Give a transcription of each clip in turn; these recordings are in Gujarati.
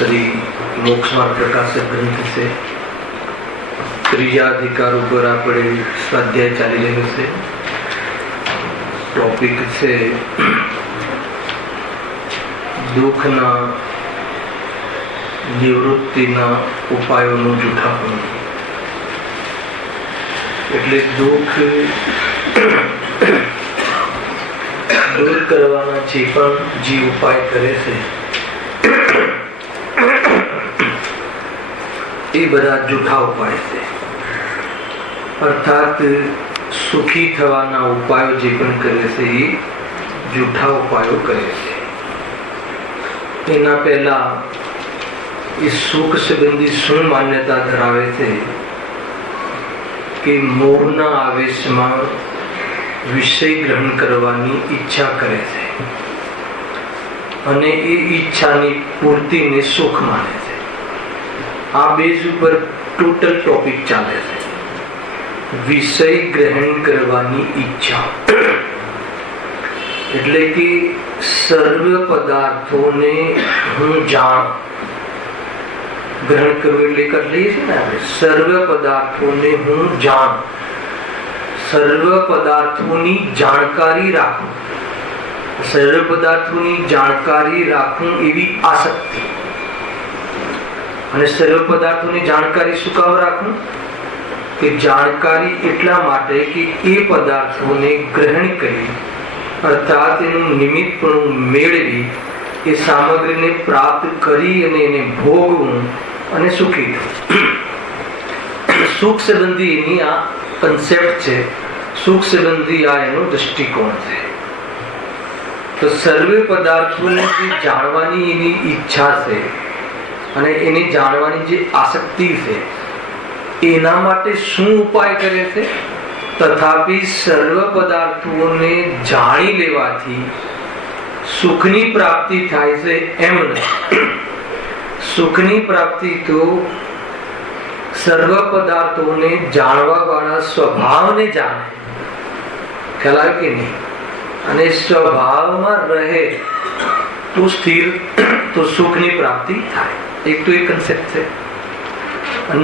श्री मोक्ष मार्ग प्रकाशक ग्रंथ से त्रीजा अधिकार पर આપણે સ્વાધ્યાય ચાલી રહ્યો છે। ટોપિક છે દુઃખના નિવૃત્તિના ઉપાયોનું જૂઠાપણું। એટલે દુઃખ દૂર કરવાના જે પણ જે ઉપાય કરે છે એ બધા જૂઠા ઉપાય છે। અર્થાત સુખી થવાના ઉપાયો જે પણ કરે છે એ જૂઠા ઉપાયો કરે છે। એના પહેલા એ સુખ સંબંધી શું માન્યતા ધરાવે છે કે મોહના આવેશમાં વિષય ગ્રહણ કરવાની ઈચ્છા કરે છે અને એ ઈચ્છાની પૂર્તિને સુખ માને છે। આ બેઝ ઉપર ટોટલ ટોપિક ચાલે છે। વિષય ગ્રહણ કરવાની ઈચ્છા એટલે કે સર્વ પદાર્થોને હું જાણ ગ્રહણ કરવું એટલે કરી લઈએ છીએ ને આપણે। સર્વ પદાર્થોને હું જાણ, સર્વ પદાર્થોની જાણકારી રાખું, સર્વ પદાર્થોની જાણકારી રાખું એવી આસક્તિ। અને સર્વ પદાર્થોની જાણકારી શું કામ રાખું કે જાણકારી એટલા માટે કે એ પદાર્થોને ગ્રહણ કરી અર્થાત એનું નિમિત્તપણું મેળવી એ સામગ્રીને પ્રાપ્ત કરી અને એને ભોગવું અને સુખી થવું। સુખ સંબંધી એની આ કન્સેપ્ટ છે, સુખ સંબંધી આ એનો દૃષ્ટિકોણ છે। તો સર્વે પદાર્થોને જે જાણવાની એની ઈચ્છા છે અને એને જાણવાની જે આસક્તિ છે એના માટે શું ઉપાય કરે છે? તથાપિ સર્વ પદાર્થોને જાણી લેવાથી સુખની પ્રાપ્તિ થાય છે એમ નથી। સુખની પ્રાપ્તિ તો સર્વ પદાર્થોને જાણવા વાળા સ્વભાવને જાણે, ખ્યાલ આવે કે નહીં? અને સ્વભાવમાં રહે તો સ્થિર તો સુખની પ્રાપ્તિ થાય। એક તો એ કન્સેપ્ટ છે।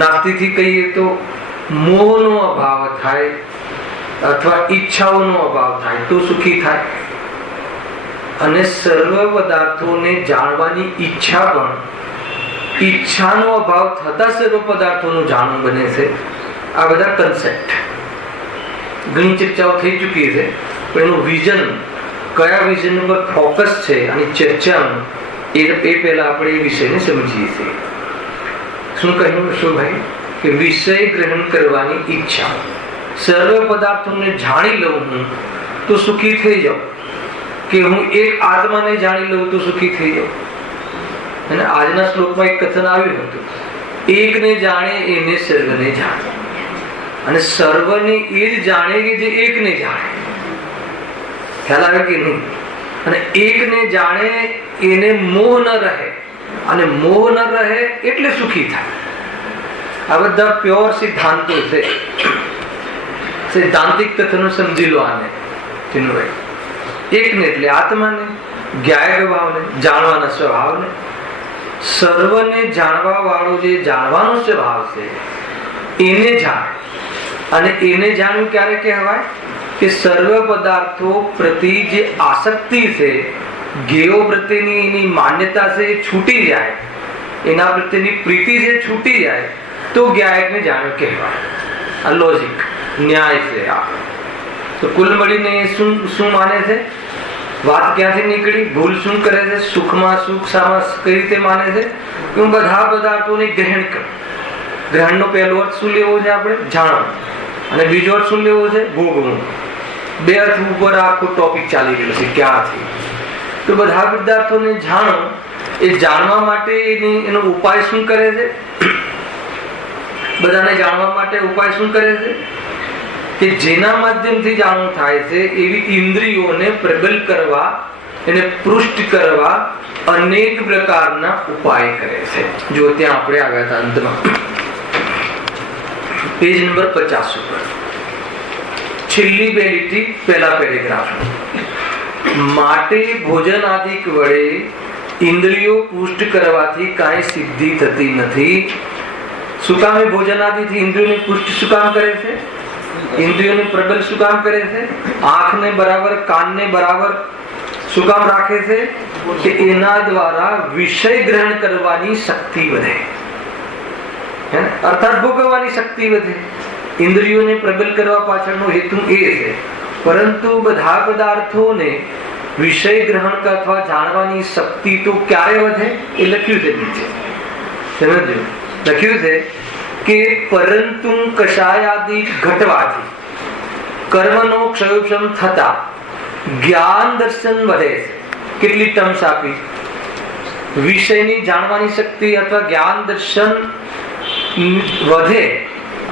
નાસ્તિથી કહીએ તો મોહનો અભાવ થાય અથવા ઈચ્છાઓનો અભાવ થાય તો સુખી થાય। અને સર્વ પદાર્થોને જાણવાની ઈચ્છા પણ ઈચ્છાનો અભાવ થતા સર્વ પદાર્થોનું જાણવું બને છે। આ બધા કન્સેપ્ટ ઘણી ચર્ચાઓ થઈ ચૂકી છે, પણ એનું વિઝન કયા વિઝન ઉપર ફોકસ છે અને ચર્ચાનું એ પહેલા આપણે એ વિષયને સમજીએ છીએ। શું કહ્યું શું ભાઈ કે વિષય ગ્રહણ કરવાની ઈચ્છા, સર્વ પદાર્થોને જાણી લઉં હું તો સુખી થઈ જાઉં, કે હું એક આત્માને જાણી લઉં તો સુખી થઈ જાઉં। અને આજના શ્લોકમાં એક કથન આવ્યું હતું, એકને જાણે એને સર્વને જાણે, અને સર્વને એ જ જાણે કે જે એકને જાણે। ખ્યાલ આવે કે નહીં? અને એકને જાણે એને મોહ ન રહે, અને મોહ ન રહે એટલે સુખી થાય। આ બધા પ્યોર સિદ્ધાંતો છે। સૈદ્ધાંતિક કથનો સમજી લો આને ચિન્હભાઈ। એકને એટલે આત્માને, જ્ઞાયક ભાવને, જાણવાના સ્વભાવને। સર્વને જાણવા વાળો જે જાણવાનો સ્વભાવ છે એને જાણે। અને એને જાણવું ક્યારે કહેવાય કે સર્વ પદાર્થો પ્રતિ જે આસક્તિ છે, જ્ઞેયો પ્રત્યેની એની માન્યતા છે એ છૂટી જાય, એના પ્રત્યેની પ્રીતિ છે છૂટી જાય તો જ્ઞાયકને જાણ્યો કહેવાય। આ લોજિક ન્યાય છે। આ તો કુલ મળીને શું માને છે? વાત ક્યાંથી નીકળી? ભૂલ શું કરે છે? સુખમાં સુખ સામા કઈ રીતે માને છે કે હું બધા પદાર્થોને ગ્રહણ કરું। ગ્રહણનો પહેલો અર્થ શું લેવો છે આપણે? જાણવું। અને બીજો અર્થ શું લેવો છે? ભોગવું। બે અર્થ ઉપર આખો ટોપિક ચાલી રહ્યો છે ક્યાંથી। તો બધા પદાર્થોને જાણો, એ જાણવા માટે એનો ઉપાય શું કરે છે? બધાને જાણવા માટે ઉપાય શું કરે છે કે જેના માધ્યમથી જાણવું થાય છે એવી ઇન્દ્રિયોને પ્રબલ કરવા, એને પૃષ્ઠ કરવા અનેક પ્રકારના ઉપાય કરે છે। જો ત્યાં આપણે આવ્યા હતા અંતમાં પેજ નંબર 50 ઉપર છેલ્લી બે લીટી પહેલા પેરેગ્રાફ। માટે ભોજન આદિક વડે ઇન્દ્રિયો પુષ્ટ કરવાથી કાંઈ સિદ્ધિ થતી નથી. શું કામ એ ભોજન આદિથી ઇન્દ્રિયોને પુષ્ટ શું કામ કરે છે? ઇન્દ્રિયોને પ્રબલ શું કામ કરે છે? આંખને બરાબર, કાનને બરાબર શું કામ રાખે છે? કે એના દ્વારા વિષય ગ્રહણ કરવાની શક્તિ વધે, અર્થાત ભોગવવાની શક્તિ વધે. ઇન્દ્રિયોને પ્રબલ કરવા પાછળનો હેતુ એ છે. પરંતુ બધા પદાર્થોને વિષય ગ્રહણ અથવા જાણવાની શક્તિ તો ક્યારે વધે એ લખ્યું છે નીચે. સમજો, લખ્યું છે કે પરંતુ કષાયાદિ ઘટવાથી કર્મનો ક્ષયોક્ષમ થતા જ્ઞાન દર્શન વધે છે. કેટલી ટર્મ્સ આપી? વિષયની જાણવાની શક્તિ અથવા જ્ઞાન દર્શન વધે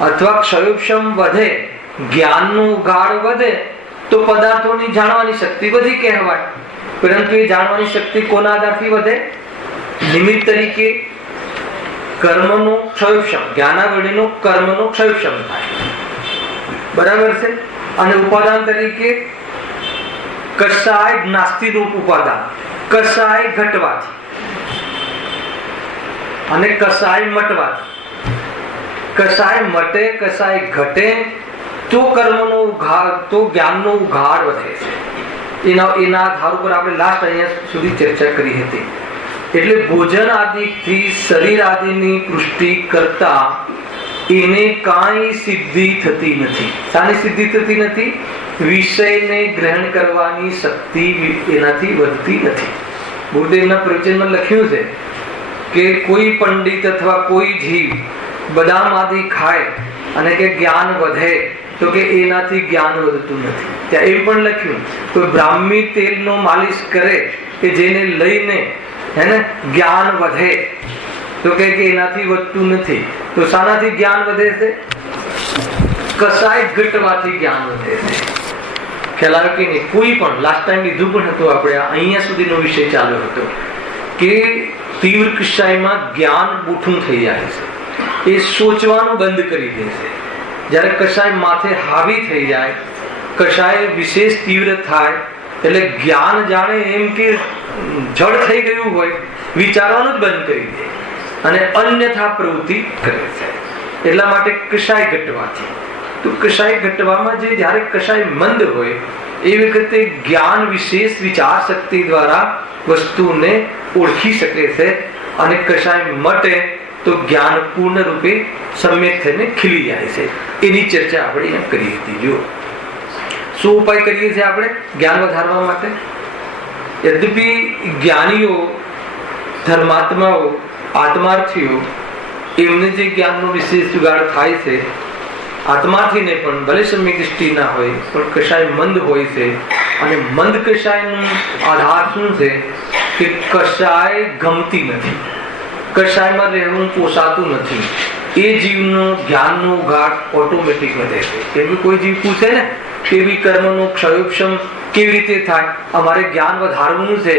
અથવા ક્ષયોક્ષમ વધે, જ્ઞાનનો ઉઘાડ વધે તો પદાર્થોની જાણવાની શક્તિ વધી કહેવાય. પરંતુ એ જાણવાની શક્તિ કોના આધારથી વધે? નિમિત્ત તરીકે કર્મનો ક્ષયોક્ષમ, જ્ઞાનાવળીનો કર્મનો ક્ષયોક્ષમ થાય, બરાબર છે. અને ઉપાદાન તરીકે કષાય નાસ્તિ રૂપ ઉપાદાન, કષાય ઘટવાથી અને કષાય મટવાથી. કષાય મટે, કષાય ઘટે તો કર્મનો ઉઘાડ, તો જ્ઞાનનો ઉઘાડ વધે છે. એના આધાર ઉપર આપણે લાસ્ટ અહીંયા સુધી ચર્ચા કરી હતી. એટલે ભોજન આદિથી શરીર આદિની પુષ્ટિ કરતા એને કાંઈ સિદ્ધિ થતી નથી. શાની સિદ્ધિ થતી નથી? વિષયને ગ્રહણ કરવાની શક્તિ એનાથી વધતી નથી. ગુરુદેવના પ્રવચનમાં લખ્યું છે કે કોઈ પંડિત અથવા કોઈ જીવ બદામ આદિ ખાય અને કે જ્ઞાન વધે તો કે એનાથી જ્ઞાન વધતું નથી. ત્યાં એમ પણ લખ્યું કોઈ બ્રાહ્મી તેલનો માલિશ કરે કે જેને લઈને જ્ઞાન વધે તો કે એનાથી વધતું નથી. તો શાનાથી જ્ઞાન વધે છે? કસાય ઘટવાથી જ્ઞાન વધે છે. ખ્યાલ આવે કે નહીં? કોઈ પણ લાસ્ટ ટાઈમ લીધું પણ હતું આપણે, અહીંયા સુધીનો વિષય ચાલ્યો હતો કે તીવ્ર કસાયમાં જ્ઞાન બૂઠું થઈ જાય છે. એ સોચવાનું બંધ કરી દે છે. જ્યારે કસાય માથે હાવી થઈ જાય, કસાય વિશેષ તીવ્ર થાય એટલે જ્ઞાન જાણે એમ કે જડ થઈ ગયું હોય, વિચારવાનું જ બંધ કરી દે અને અન્યથા પ્રવૃત્તિ કરે છે. એટલા માટે કસાય ઘટવાથી. તો કસાય ઘટવામાં જે જ્યારે કસાય મંદ હોય એ વખતે જ્ઞાન વિશેષ વિચાર શક્તિ દ્વારા વસ્તુને ઓળખી શકે છે અને કસાય મટે તો જ્ઞાન પૂર્ણ રૂપે સમ્યક થઈને ખીલી જાય છે. એની ચર્ચા આપણે કરી હતી. જો શું ઉપાય કરીએ છીએ આપણે જ્ઞાન વધારવા માટે? યદ્યપિ જ્ઞાનીઓ, ધર્માત્માઓ, આત્માર્થીઓ એમને જે જ્ઞાનનો વિશેષ જુગાડ થાય છે, આત્માર્થીને પણ ભલે સમ્યક દૃષ્ટિ ના હોય પણ કશાય મંદ હોય છે. અને મંદ કશાયનું આધાર શું છે? કે કશાય ગમતી નથી, કશાયમાં રહેવું પોસાતું નથી. એ જીવનો જ્ઞાનનો ઉઘાડ ઓટોમેટિક વધે છે. કેમ કે કોઈ જીવ પૂછે ને કે કર્મનો ક્ષયોક્ષમ કેવી રીતે થાય? અમારે જ્ઞાન વધારવું છે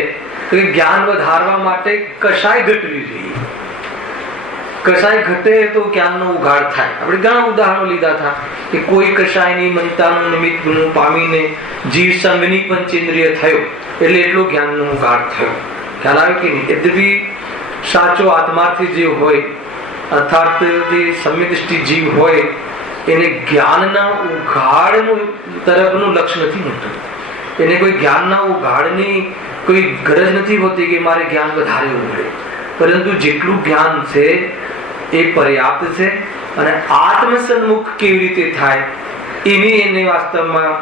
તો જ્ઞાન વધારવા માટે કશાય ઘટવી જોઈએ. કશાય ઘટે તો જ્ઞાનનો ઉઘાડ થાય. આપણે ઘણા ઉદાહરણો લીધા હતા કે કોઈ કશાયની મનતાનું નિમિત્ત ગુણ પામીને જીવ સંગની પંચેન્દ્રિય થયો એટલે એટલો જ્ઞાનનો ઉઘાડ થયો. ખ્યાલ આવે કે નહીં? યદ્યપિ સાચો આત્માર્થી જીવ હોય અર્થાત જે સમ્યદૃષ્ટિ જીવ હોય એને જ્ઞાનના ઉઘાડનું તરફનું લક્ષ્ય નથી હોતું. એને કોઈ જ્ઞાનના ઉઘાડની કોઈ ગરજ નથી હોતી કે મારે જ્ઞાન વધારે ઉઘડે. પરંતુ જેટલું જ્ઞાન છે એ પર્યાપ્ત છે. અને આત્મસન્મુખ કેવી રીતે થાય એની એને વાસ્તવમાં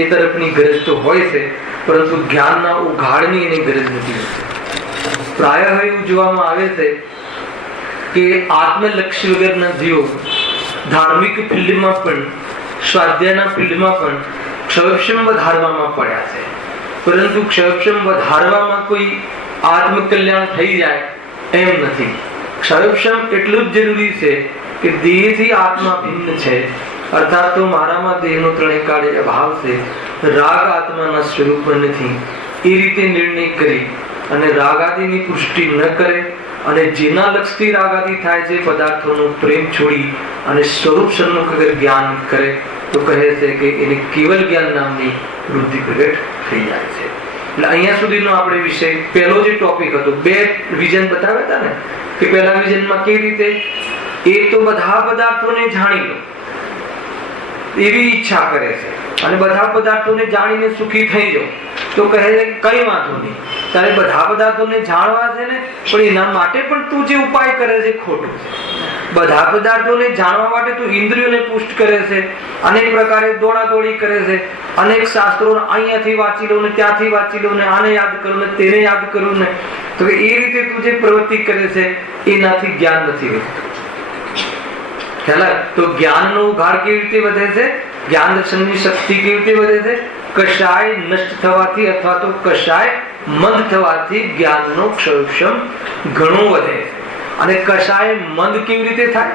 એ તરફની ગરજ તો હોય છે, પરંતુ જ્ઞાનના ઉઘાડની એની ગરજ નથી હોતી. પ્રાય એવું જોવામાં આવે છે કે આત્મલક્ષ્ય વગરના જીવો ધાર્મિક ફિલ્ડમાં પણ, સ્વાધ્યાયના ફિલ્ડમાં પણ ક્ષયોક્ષમ વધારવામાં પડ્યા છે. પરંતુ ક્ષયોક્ષમ વધારવામાં કોઈ આત્મકલ્યાણ થઈ જાય એમ નથી. ક્ષયોક્ષમ એટલું જ જરૂરી છે કે દેહથી આત્મા ભિન્ન છે, અર્થાત તો મારામાં દેહનો ત્રણેય કાળે અભાવ છે, રાગ આત્માના સ્વરૂપ નથી. એ રીતે નિર્ણય કરી અને રાગાદિની પુષ્ટિ ન કરે અને જેના લક્ષથી રાગાદિ થાય છે પદાર્થોનો પ્રેમ છોડી અને સ્વરૂપ સન્મુખ અગર જ્ઞાન કરે તો કહે છે કે એને કેવલ જ્ઞાન નામની વૃદ્ધિ પ્રગટ થઈ જાય છે. એટલે અહીંયા સુધીનો આપણે વિષય પહેલો જે ટોપિક હતો, 2 વિઝન બતાવ્યા હતા ને, કે પહેલા વિઝનમાં કેવી રીતે એ તો બધા પદાર્થોને જાણી લો એવી ઈચ્છા કરે છે, અને બધા પદાર્થોને જાણીને સુખી થઈ જાઓ તો કહે છે કઈ વાંધો નહીં, તારે બધા પદાર્થોને જાણવા છે ને, પણ એના માટે પણ તું જે ઉપાય કરે છે ખોટું છે. બધા પદાર્થોને જાણવા માટે તું ઇન્દ્રિયોને પુષ્ટ કરે છે, અનેક પ્રકારે દોડાદોડી કરે છે, અનેક શાસ્ત્રો અહીંયાથી વાંચી લઉં ને ત્યાંથી વાંચી લઉં ને આને યાદ કરું ને તેને યાદ કરું ને, તો એ રીતે તું જે પ્રવૃત્તિ કરે છે એનાથી જ્ઞાન નથી વધતું. તો જ્ઞાનનો ઉઘાડ કેવી રીતે વધે છે, જ્ઞાન દર્શનની શક્તિ કેવી રીતે વધે છે, કશાય નષ્ટ થવાથી અથવા તો કશાય મંદ થવાથી જ્ઞાનનો ક્ષમ ઘણો વધે છે. અને કશાય મંદ કેવી રીતે થાય,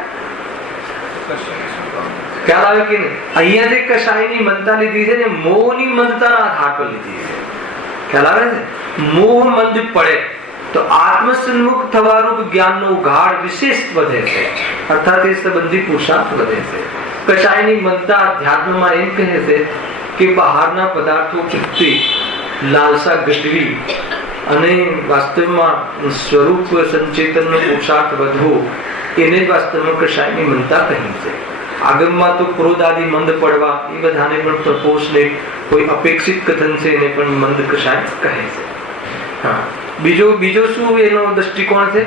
ખ્યાલ આવે કે નહીં? અહીંયા જે કશાયની મંદતા લીધી છે ને, મોહની મંદતાના આધાર પર લીધી છે. ખ્યાલ આવે છે? મોહ મંદ પડે તો આત્મસન્મુખ થવાનું જ્ઞાનનો ઉઘાડ વિશેષ વધે છે, અર્થાત એ સંબંધી પુરુષાર્થ વધે છે. કશાયની મંદતા અધ્યાત્મમાં એમ કહે છે કે બહારના પદાર્થો પ્રત્યે લાલસા ઘટવી અને વાસ્તવમાં સ્વરૂપ સંચેતનનો પુરુષાર્થ વધવો, એને જ વાસ્તવમાં કશાયની મંદતા કહી છે. આગમમાં તો ક્રોધ આદિ મંદ પડવા, એ બધાને પણ પ્રપોષને કોઈ અપેક્ષિત કથન છે, એને પણ મંદ કશાય કહે છે. હા, બીજો શું એનો દ્રષ્ટિકોણ છે?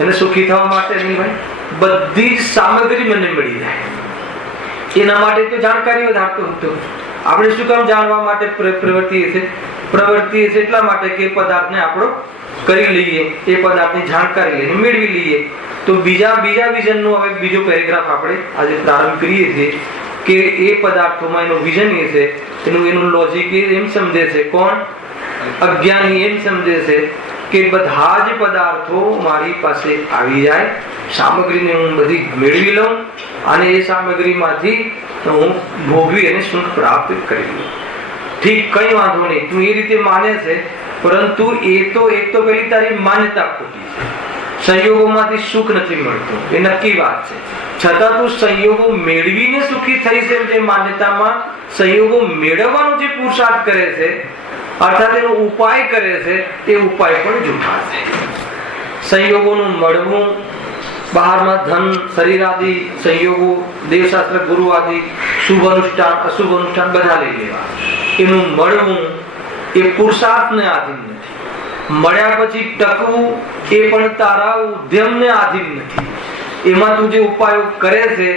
એને સુખી થવા માટે નહીં ભાઈ, બધી જ સામગ્રી મને મળી જાય એના માટે તો જાણકારી વધારતો હતો. આપણે શું કામ જાણવા માટે પ્રવૃત્તિએ છે એટલા માટે કે પદાર્થને આપણો કરી લઈએ, એ પદાર્થની જાણકારી લઈને મેળવી લઈએ. તો બીજા વિઝનનો હવે બીજો પેરેગ્રાફ આપણે આજે પ્રારંભ કરીએ છીએ કે એ પદાર્થોમાં એનું વિઝન એ છે, એનું લોજિક એમ સમજે છે, કોણ? અજ્ઞાની એમ સમજે છે કે બધા જ પદાર્થો મારી પાસે આવી જાય, સામગ્રીને હું બધી મેળવી લઉં અને એ સામગ્રીમાંથી હું ભોગવી અને સુખ પ્રાપ્ત કરી લઉં. ઠીક, કઈ વાંધો નહીં, તું એ રીતે માને છે, પરંતુ એ તો પેલી તારી માન્યતા ખોટી છે. સંયોગોમાંથી સુખ નથી મળતું, એ નક્કી વાત છે, છતાં તું સંયોગો મેળવીને સુખી થઈ છે જે માન્યતામાં સંયોગો મેળવવાનો જે પુરુષાર્થ કરે છે, અર્થાત એનો ઉપાય કરે છે, એ ઉપાય પણ જૂઠા છે. સંયોગોનું મળવું, બહારમાં ધન, શરીર આદિ સંયોગો, દેવશાસ્ત્ર, ગુરુ આદિ, શુભ અનુષ્ઠાન, અશુભ અનુષ્ઠાન બધા લઈ લેવા, એનું મળવું એ પુરુષાર્થને આધીન નથી. મળ્યા પછી ટકવું એ પણ તારા ઉદ્યમને આધીન નથી. એમાં તું જે ઉપાયો કરે છે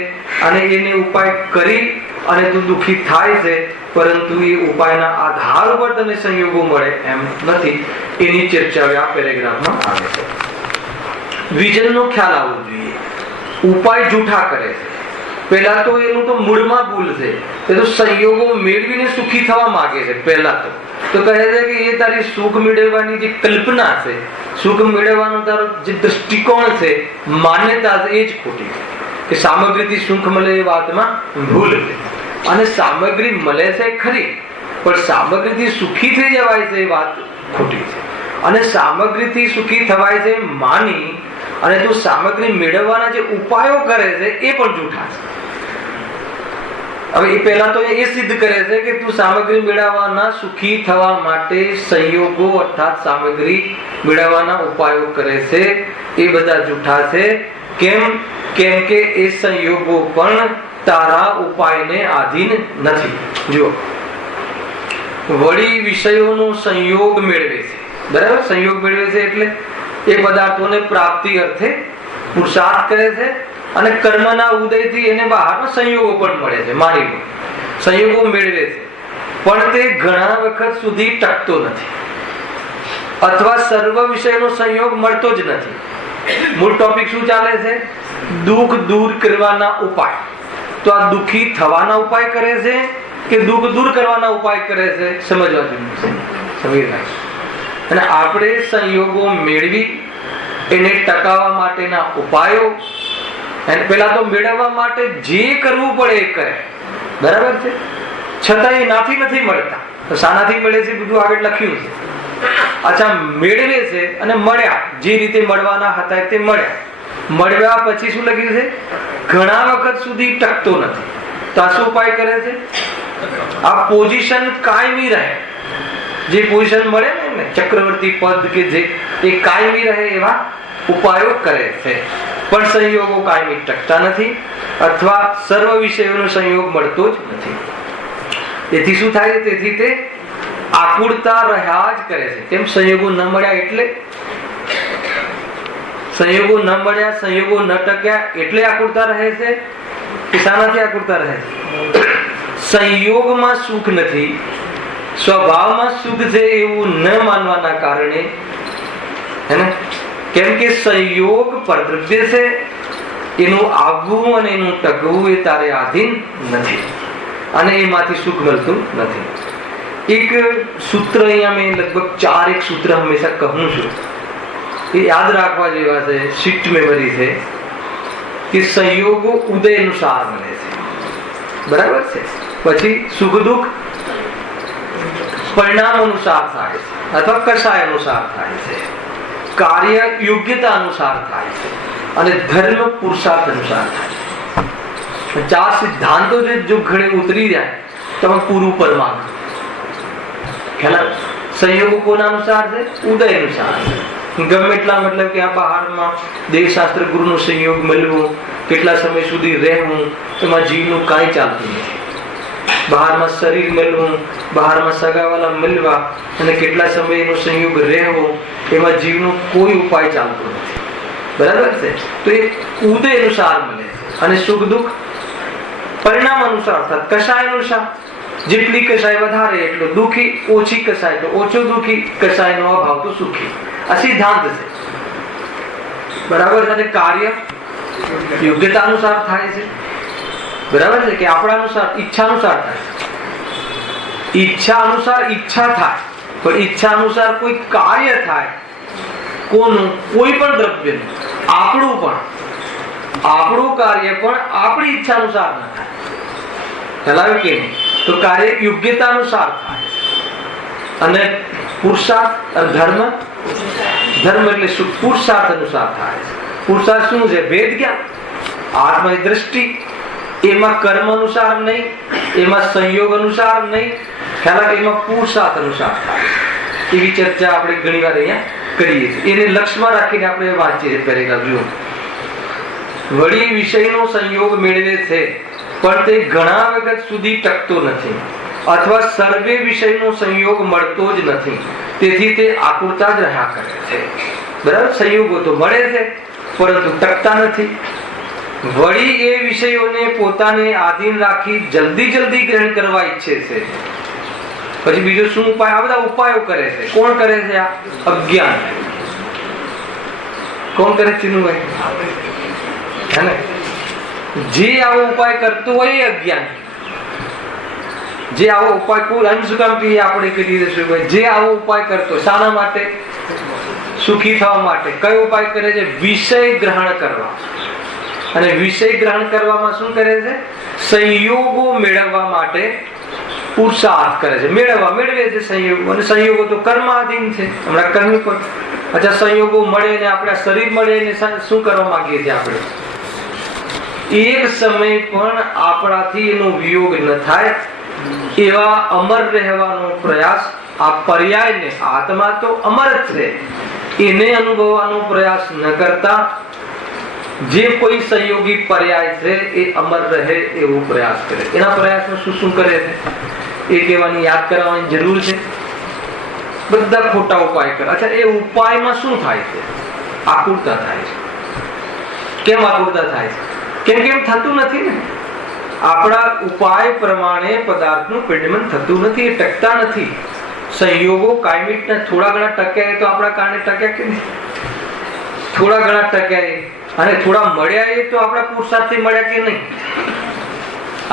અને એને ઉપાય કરી અને તું દુઃખી થાય છે, પરંતુ એ ઉપાયના આધાર ઉપર તને સંયોગો મળે એમ નથી. એની ચર્ચા આ પેરેગ્રાફમાં આવે છે. વિઝનનો ખ્યાલ આવવો જોઈએ. ઉપાય જૂઠા કરે છે. પહેલા તો એનું તો મૂળમાં ભૂલ છે, એ તો સંયોગો મેળવીને સુખી થવા માંગે છે. પહેલા તો કહે છે કે એ તારી સુખ મેળવવાની જે કલ્પના છે, સુખ મેળવવાનો તારો જે દ્રષ્ટિકોણ છે, માન્યતા છે, એ જ ખોટી છે. કે સામગ્રીથી સુખ મળે એ વાતમાં ભૂલ છે. અને સામગ્રી મળે છે ખરી, પણ સામગ્રીથી સુખી થઈ જવાય છે એ વાત ખોટી છે. અને સામગ્રીથી સુખી થવાય છે માની અને તું સામગ્રી મેળવવાના જે ઉપાયો કરે છે એ પણ જૂઠા છે. હવે એ પહેલા તો એ સિદ્ધ કરે છે કે તું સામગ્રી મેળવવાના, સુખી થવા માટે સંયોગો અર્થાત સામગ્રી મેળવવાના ઉપાયો કરે છે, એ બધા જૂઠા છે. કેમ કે એ સંયોગો પણ તારા ઉપાયને આધીન નથી. જો વળી વિષયોનો સંયોગ મેળવે છે, બરાબર? સંયોગ મેળવે છે એટલે એ પદાર્થોને પ્રાપ્તિ અર્થે પુરુષાર્થ કરે છે, અને કર્મના ઉદયથી એને બહારના સંયોગો પણ મળે છે. માની લો સંયોગો મેળવે છે, પણ તે ઘણા વખત સુધી ટકતો નથી, અથવા સર્વ વિષયનો સંયોગ મળતો જ નથી. મૂળ ટોપિક શું ચાલે છે? દુઃખ દૂર કરવાના ઉપાય. તો આ દુઃખી થવાના ઉપાય કરે છે કે દુઃખ દૂર કરવાના ઉપાય કરે છે? સમજવા જોઈએ, સમજી રાખજો. અને આપણે સંયોગો મેળવી એને ટકાવવા માટેના ઉપાયો, અને પેલા તો મેળવવા માટે જે કરવું પડે એ કરે, બરાબર છે? છતાં એનાથી નથી મળતા. તો શાનાથી મળે છે બધું આગળ લખ્યું છે. અચ્છા, મેળવે છે અને મળ્યા, જે રીતે મળવાના હતા તે મળ્યા. મળ્યા પછી શું લખ્યું છે? ઘણા વખત સુધી ટકતો નથી. તો આ શું ઉપાય કરે છે? આ પોઝિશન કાયમી રહે. જે પોઝિશન મળે ને એમને ચક્રવર્તી પદ કે જે એ કાયમી રહે એવા ઉપાયો કરે છે, પણ સંયોગો કાયમી ટકતા નથી અથવા સર્વ વિષયોનો સંયોગ મળતો જ નથી. તેથી શું થાય? તેથી તે આકુળતા રહ્યા જ કરે છે. કેમ? સંયોગો ન મળ્યા એટલે, સંયોગો ન મળ્યા, સંયોગો ન ટક્યા એટલે આકુળતા રહે છે કે શાનાથી આકુળતા રહે છે? સંયોગમાં સુખ નથી, સ્વભાવમાં સુખ છે એવું ન માનવાના કારણે, હે ને? કેમ કે સંયોગ પરદ્રવ્ય છે, એનું આવવું અને એનું ટકવું એ તારે આધીન નથી અને એમાંથી સુખ મળતું નથી. એક સૂત્ર અહીંયા મેં લગભગ 4 સૂત્ર હંમેશા કહું છું, એ યાદ રાખવા જેવા છે, શિફ્ટ મેમરી છે, કે સંયોગો ઉદય અનુસાર મળે છે, બરાબર છે. પછી સુખ દુઃખ પરિણામ અનુસાર થાય છે અથવા કષાય અનુસાર થાય છે, કાર્ય યોગ્યતા અનુસાર થાય છે અને ધર્મ પુરુષાર્થ અનુસાર થાય છે. 4 સિદ્ધાંતો જો ઘડે ઉતરી જાય તમે પૂરું પરમાણુ ખ્યાલ. સંયોગો કોના અનુસાર છે? ઉદય અનુસાર. ગમે એટલા મતલબ કે આ બહારમાં દેવશાસ્ત્ર ગુરુનો સંયોગ મળવો, કેટલા સમય સુધી રહેવું, એમાં જીવનું કાંઈ ચાલતું નથી. બહારમાં શરીર મળવું, બહારમાં સગાવાલા મળવા અને કેટલા સમય એનો સંયોગ રહેવો, એમાં જીવનો કોઈ ઉપાય ચાલતો નથી, બરાબર છે. તો એ ઉદય અનુસાર મળે છે અને સુખ દુઃખ પરિણામ અનુસાર અર્થાત કષાય અનુસાર. જેટલી કષાય વધારે એટલો દુઃખી, ઓછી કષાય તો ઓછો દુઃખી, કષાયનો અભાવ તો સુખી. આ સિદ્ધાંત છે, બરાબર છે. અને કાર્ય યોગ્યતા અનુસાર થાય છે, બરાબર છે, કે આપણા અનુસાર ઈચ્છા અનુસાર થાય. ઈચ્છા અનુસાર ઈચ્છા થાય, પણ ઈચ્છા અનુસાર કોઈ કાર્ય થાય, કોનું? કોઈ પણ દ્રવ્યનું. આપણું પણ, આપણું કાર્ય પણ આપણી ઈચ્છા અનુસાર ન થાય. ખ્યાલ કે નહીં? તો કાર્ય યોગ્યતા અનુસાર થાય અને પુરુષાર્થ ધર્મ, ધર્મ એટલે શું? પુરુષાર્થ અનુસાર થાય. પુરુષાર્થ શું છે? ભેદ જ્ઞાન, આત્માની દ્રષ્ટિ. એમાં કર્મ અનુસાર નહીં, એમાં સંયોગ અનુસાર નહીં, ખ્યાલ એમાં પુરુષાર્થ અનુસાર થાય. એવી ચર્ચા આપણે ઘણી વાર અહીંયા કરીએ છીએ. એને લક્ષ્યમાં રાખીને આપણે વાંચીએ છીએ. પેરેગ્રાફ જુઓ. વળી વિષયનો સંયોગ મેળવે છે પણ તે ઘણા વખત સુધી ટકતો નથી અથવા સર્વે વિષયનો સંયોગ મળતો જ નથી, તેથી તે આકુરતા જ રહ્યા કરે છે. બરાબર? સંયોગો તો મળે છે પરંતુ ટકતા નથી. વળી એ વિષયોને પોતાને આધીન રાખી જલ્દી જલ્દી ગ્રહણ કરવા ઈચ્છે છે. પછી બીજો શું ઉપાય? આ બધા ઉપાયો કરે છે. કોણ કરે છે? આ અજ્ઞાન. કોણ કરે છે? હે ને? જે આવો ઉપાય કરતો હોય એ અજ્ઞાન. જે આવો ઉપાય કોઈ અંશ કામ કે આપણે કરી દઈશું ભાઈ, જે આવો ઉપાય કરતો શાના માટે? સુખી થવા માટે. કયો ઉપાય કરે છે? વિષય ગ્રહણ કરવા. અને વિષય ગ્રહણ કરવામાં શું કરે છે? સંયોગો મેળવવા માટે પુરુષાર્થ કરે છે. મેળવે છે સંયોગો, અને સંયોગો તો કર્માધીન છે. હમણાં કહ્યું પણ. અચ્છા, સંયોગો મળે ને આપણે શરીર મળે ને શું કરવા માંગીએ છીએ? આપણે એક સમય પણ આપણાથી એનો વિયોગ ન થાય એવા અમર રહેવાનો પ્રયાસ, આ પર્યાયને, આત્મા તો અમર છે, એને અનુભવવાનો પ્રયાસ ન કરતા જે કોઈ સંયોગી પર્યાય છે એ અમર રહે એવો પ્રયાસ કરે. એના પ્રયાસમાં શું શું કરે છે એ કહેવાની, યાદ કરાવવાની જરૂર છે. બધા ખોટા ઉપાય કરે. અચ્છા, એ ઉપાયમાં શું થાય છે? આકુરતા થાય છે. કેમ આકુરતા થાય છે? કેમ કેમ થતું નથી ને? આપણા ઉપાય પ્રમાણે પદાર્થનું પિંડમન થતું નથી, એ ટકતા નથી. સંયોગો કાયમી થોડા ઘણા ટક્યા તો આપણા કારણે ટક્યા કે નહીં? થોડા ઘણા ટક્યા અને થોડા મળ્યા એ તો આપણા પુરુષાર્થથી મળ્યા કે નહીં?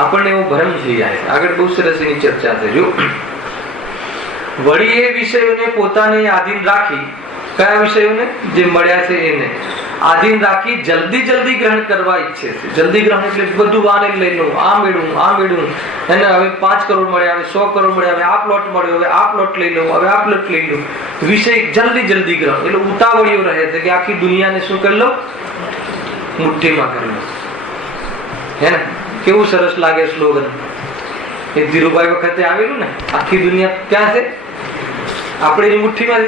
આપણને એવો ભ્રમ થઈ જાય. આગળ બહુ સરસ એની ચર્ચા છે. જો વળી એ વિષયોને પોતાને આધીન રાખી, કયા વિષયોને? જે મળ્યા છે એને આધીન રાખી જલ્દી જલ્દી ગ્રહણ કરવા ઈચ્છે છે. જલ્દી ગ્રહણ એટલે બધું આને લઈ લો, આ મેળવું, એને હવે 5 કરોડ મળ્યા, હવે 100 કરોડ મળ્યા, હવે આ પ્લોટ મળ્યો, હવે આ પ્લોટ લઈ લો, હવે આ પ્લોટ લઈ લો. વિષય જલ્દી જલ્દી ગ્રહણ એટલે ઉતાવળીઓ રહે છે કે આખી દુનિયાને શું કરી લો? મુઠ્ઠીમાં કરી લો. હે ને? કેવું સરસ લાગે સ્લોગન. એ ધીરુભાઈ વખતે આવેલું ને, આખી દુનિયા ક્યાં છે? આપણે એની મુઠ્ઠીમાં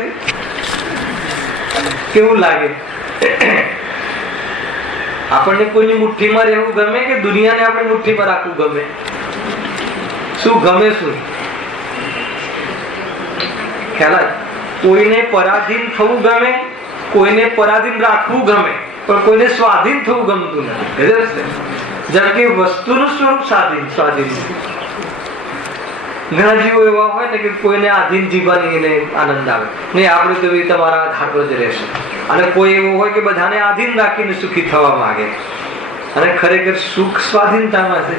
કેવું લાગે? આપણને કોઈની મુઠ્ઠીમાં રહેવું ગમે કે દુનિયાને આપણે મુઠ્ઠીમાં રાખવું ગમે? શું ગમે? શું ખ્યાલ? કોઈને પરાધીન થવું ગમે, કોઈને પરાધીન રાખવું ગમે, પણ કોઈને સ્વાધીન થવું ગમતું નથી. જેમ કે વસ્તુનું સ્વરૂપ સ્વાધીન. ઘણા જીવો એવા હોય ને કે કોઈને આધીન જીવવાની એને આનંદ આવે નહીં, આપણે તો તમારા આધાર પર જ રહેશે. અને કોઈ એવું હોય કે બધાને આધીન રાખીને સુખી થવા માંગે, અને ખરેખર સુખ સ્વાધીનતામાં છે.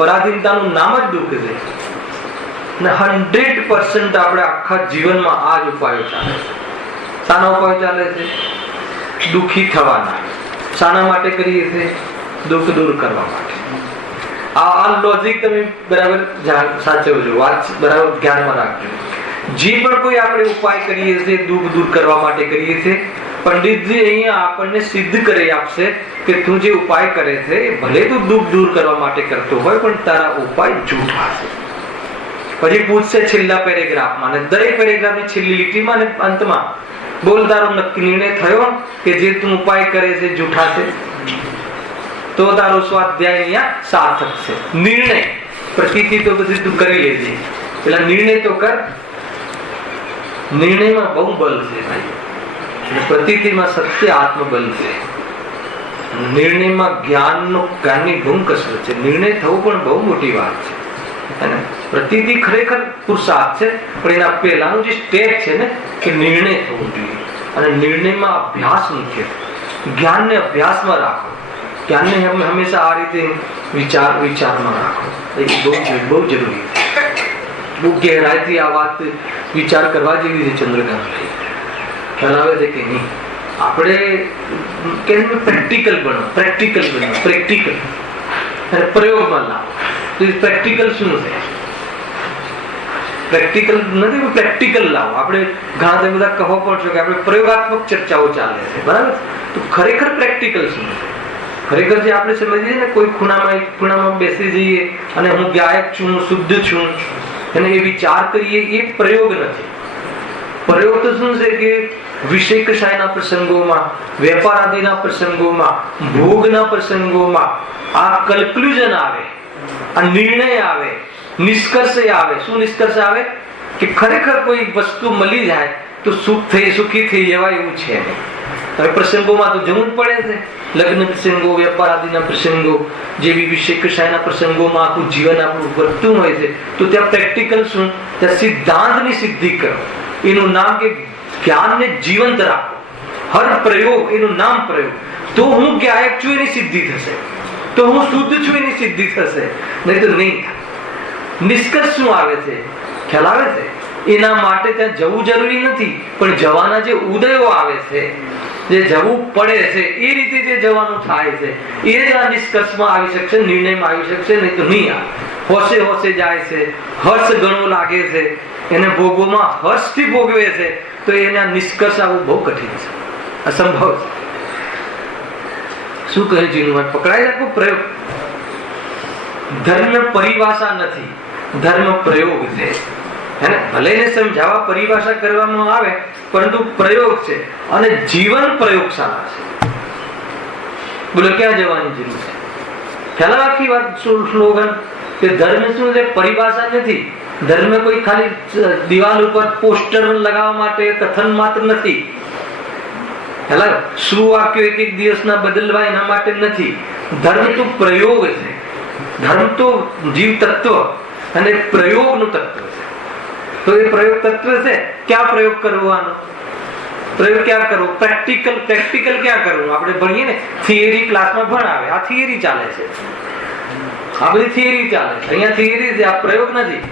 પરાધીનતાનું નામ જ દુઃખ છે. 100% આપણે આખા જીવનમાં આ જ ઉપાયો ચાલે છે. શાના ઉપાયો ચાલે છે? દુઃખી થવાના. શાના માટે કરીએ છીએ? દુઃખ દૂર કરવા માટે. આ લોજિક તમે બરાબર સાચવજો, વાત બરાબર ધ્યાનમાં રાખજો. જે પણ કોઈ આપણે ઉપાય કરીએ છીએ દુઃખ દૂર કરવા માટે કરીએ છીએ, પંડિતજી અહીંયા આપણને સિદ્ધ કરી આપશે કે તું જે ઉપાય કરે છે ભલે તું દુઃખ દૂર કરવા માટે કરતો હોય પણ તારા ઉપાય જૂઠા છે. પછી પૂછશે છેલ્લા પેરેગ્રાફમાં, અને દરેક પેરેગ્રાફની છેલ્લી લીટીમાં અને અંતમાં બોલ તારો નક્કી નિર્ણય થયો કે જે તું ઉપાય કરે છે જૂઠા છે? તો તારો સ્વાધ્યાય અહીંયા સાર્થક છે. નિર્ણય પ્રતીતિ તો પછી તું કરી લેજે, પેલા નિર્ણય તો કર. નિર્ણયમાં બહુ બલ છે ભાઈ, પ્રતીતિમાં સત્ય આત્મબલ છે. નિર્ણયમાં જ્ઞાનની ગુણ કસરત છે. નિર્ણય થવું પણ બહુ મોટી વાત છે. પ્રતીતિ ખરેખર પુરુષાર્થ છે, પણ એના પહેલાનું જે સ્ટેપ છે ને કે નિર્ણય થવો જોઈએ. અને નિર્ણયમાં અભ્યાસ મુખ્ય. જ્ઞાનને અભ્યાસમાં રાખો, જ્ઞાનને હંમેશા આ રીતે વિચારમાં રાખો. એ બહુ જરૂરી છે. બહુ ગહેરાઈથી આ વાત વિચાર કરવા જેવી છે. ચંદ્રકાંત ખ્યાલ આવે છે કે નહીં? આપણે પ્રેક્ટિકલ બનો, પ્રેક્ટિકલ અને પ્રયોગમાં લાવો. પ્રેક્ટિકલ શું છે? પ્રેક્ટિકલ નથી, પ્રેક્ટિકલ લાવો. આપણે ઘણા બધા કહો પણ છો કે આપણે પ્રયોગાત્મક ચર્ચાઓ ચાલે છે, બરાબર? તો ખરેખર પ્રેક્ટિકલ શું છે? ખરેખર જે આપણે સમજીએ ને, કોઈ ખૂણામાં બેસી જઈએ અને હું ગાયક છું, હું શુદ્ધ છું અને એ વિચાર કરીએ, એ પ્રયોગ નથી. પ્રયોગ તો શું છે કે વિષય કષાયના પ્રસંગોમાં, વેપાર આદિના પ્રસંગોમાં, ભોગના પ્રસંગોમાં આ કન્ક્લુઝન આવે, આ નિર્ણય આવે, નિષ્કર્ષ આવે. શું નિષ્કર્ષ આવે? કે ખરેખર કોઈ વસ્તુ મળી જાય તો સુખી થઈ જવાય એવું છે. હવે પ્રસંગોમાં તો જવું જ પડે છે. લગ્ન પ્રસંગો, વેપાર આદિના પ્રસંગો જેવી વિષય કષાયના પ્રસંગોમાં આખું જીવન આપણું વર્તું હોય છે. તો ત્યાં પ્રેક્ટિકલ શું? ત્યાં સિદ્ધાંતની સિદ્ધિ કરો. એનું નામ કે જ્ઞાનને જીવંત રાખો. હર પ્રયોગ એનું નામ પ્રયોગ. તો હું ગાયક છું એની સિદ્ધિ થશે, તો હું શુદ્ધ છું એની સિદ્ધિ થશે, નહીં તો નહીં થાય. નિષ્કર્ષ શું આવે છે? ખ્યાલ આવે છે? એના માટે ત્યાં જવું જરૂરી નથી, પણ જવાના જે ઉદયો આવે છે, જે જવું પડે છે, એ રીતે જે જવાનું થાય છે, એ જ આ નિષ્કર્ષમાં આવી શકશે, નિર્ણયમાં આવી શકશે, નહીં તો નહીં આવે. હોશે જાય છે, હર્ષ ઘણો લાગે છે, એને ભોગવમાં હર્ષથી ભોગવે છે, તો એના નિષ્કર્ષ આવવું બહુ કઠિન છે, અસંભવ છે. શું કહે છે? પકડાઈ રાખો. પ્રયોગ. ધર્મ પરિભાષા નથી, ધર્મ પ્રયોગ છે. ભલે ને સમજાવવા પરિભાષા કરવામાં આવે, પરંતુ પ્રયોગ છે. અને જીવન પ્રયોગશાળા છે. બોલો ક્યાં જવાની જરૂર છે? ખ્યાલ આખી વાત સ્લોગન કે ધર્મ શું છે? પરિભાષા નથી. ધર્મ કોઈ ખાલી દિવાલ ઉપર પોસ્ટર લગાવવા માટે કથન માત્ર નથી. શું વાક્યો એક દિવસના બદલવા એના માટે નથી. ધર્મ તો પ્રયોગ છે. ધર્મ તો જીવ તત્વ અને પ્રયોગનું તત્વ છે. તો એ પ્રયોગ તત્વ છે. ક્યાં પ્રયોગ કરવાનો? પ્રયોગ ક્યાં કરવો? પ્રેક્ટિકલ ક્યાં કરવું? આપણે ભણીએ ને થિયરી ક્લાસમાં ભણાવે, આ થિયરી ચાલે છે, આ બધી થિયરી ચાલે છે. અહીંયા થિયરી છે, આ પ્રયોગ નથી.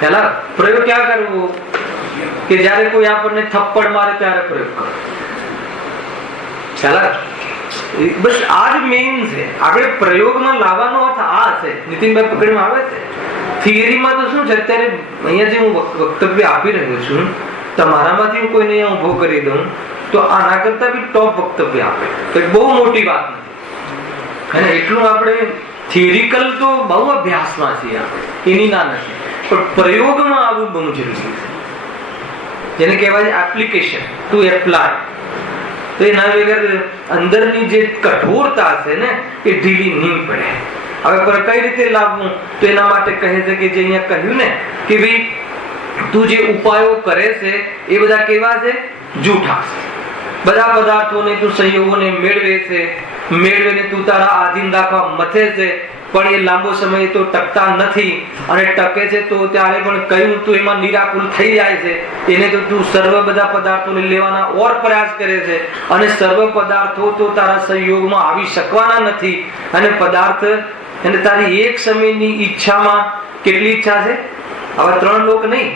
ખ્યાલ? પ્રયોગ ક્યાં કરવો? કે જયારે કોઈ આપણને થપ્પડ મારે ત્યારે પ્રયોગ કરો. ખ્યાલ? બસ આ જ મેઇન છે. આપણે પ્રયોગમાં લાવવાનો અર્થ આ છે. નીતિનભાઈ પકડીમાં આવે છે. થિયરીમાં તો શું છે, અત્યારે અહીંયા જે હું વક્તવ્ય આપી રહ્યો છું, તમારામાંથી હું કોઈને અહીંયા ઉભો કરી દઉં તો આના કરતા બી ટોપ વક્તવ્ય આપે તો બહુ મોટી વાત નથી. અને એટલું આપણે થિયરિકલ તો બહુ અભ્યાસમાં છીએ આપણે, એની ના નથી, પણ પ્રયોગમાં આવવું બહુ જરૂરી છે, જેને કહેવાય એપ્લિકેશન, ટુ એપ્લાય. તો એના વગર અંદરની જે કઠોરતા છે ને એ ઢીલી નહીં પડે. હવે પણ કઈ રીતે લાવવું? તો એના માટે કહે છે કે જે અહીંયા કહ્યું ને કે ભાઈ તું જે ઉપાયો કરે છે એ બધા કેવા છે? જૂઠા છે. બધા પદાર્થોને તું સંયોગોને મેળવે છે, મેળવીને તું તારા આધીન રાખવા મથે છે, પણ એ લાંબો સમય તો ટકતા નથી, અને ટકે છે તો ત્યારે પણ કયું તું એમાં નિરાકુલ થઈ જાય છે. એને તો તું સર્વ બધા પદાર્થોને લેવાના ઓર પ્રયાસ કરે છે, અને સર્વ પદાર્થો તો તારા સંયોગમાં આવી શકવાના નથી. અને પદાર્થ અને તારી એક સમયની ઈચ્છામાં કેટલી ઈચ્છા છે? હવે 3 લોક નહીં,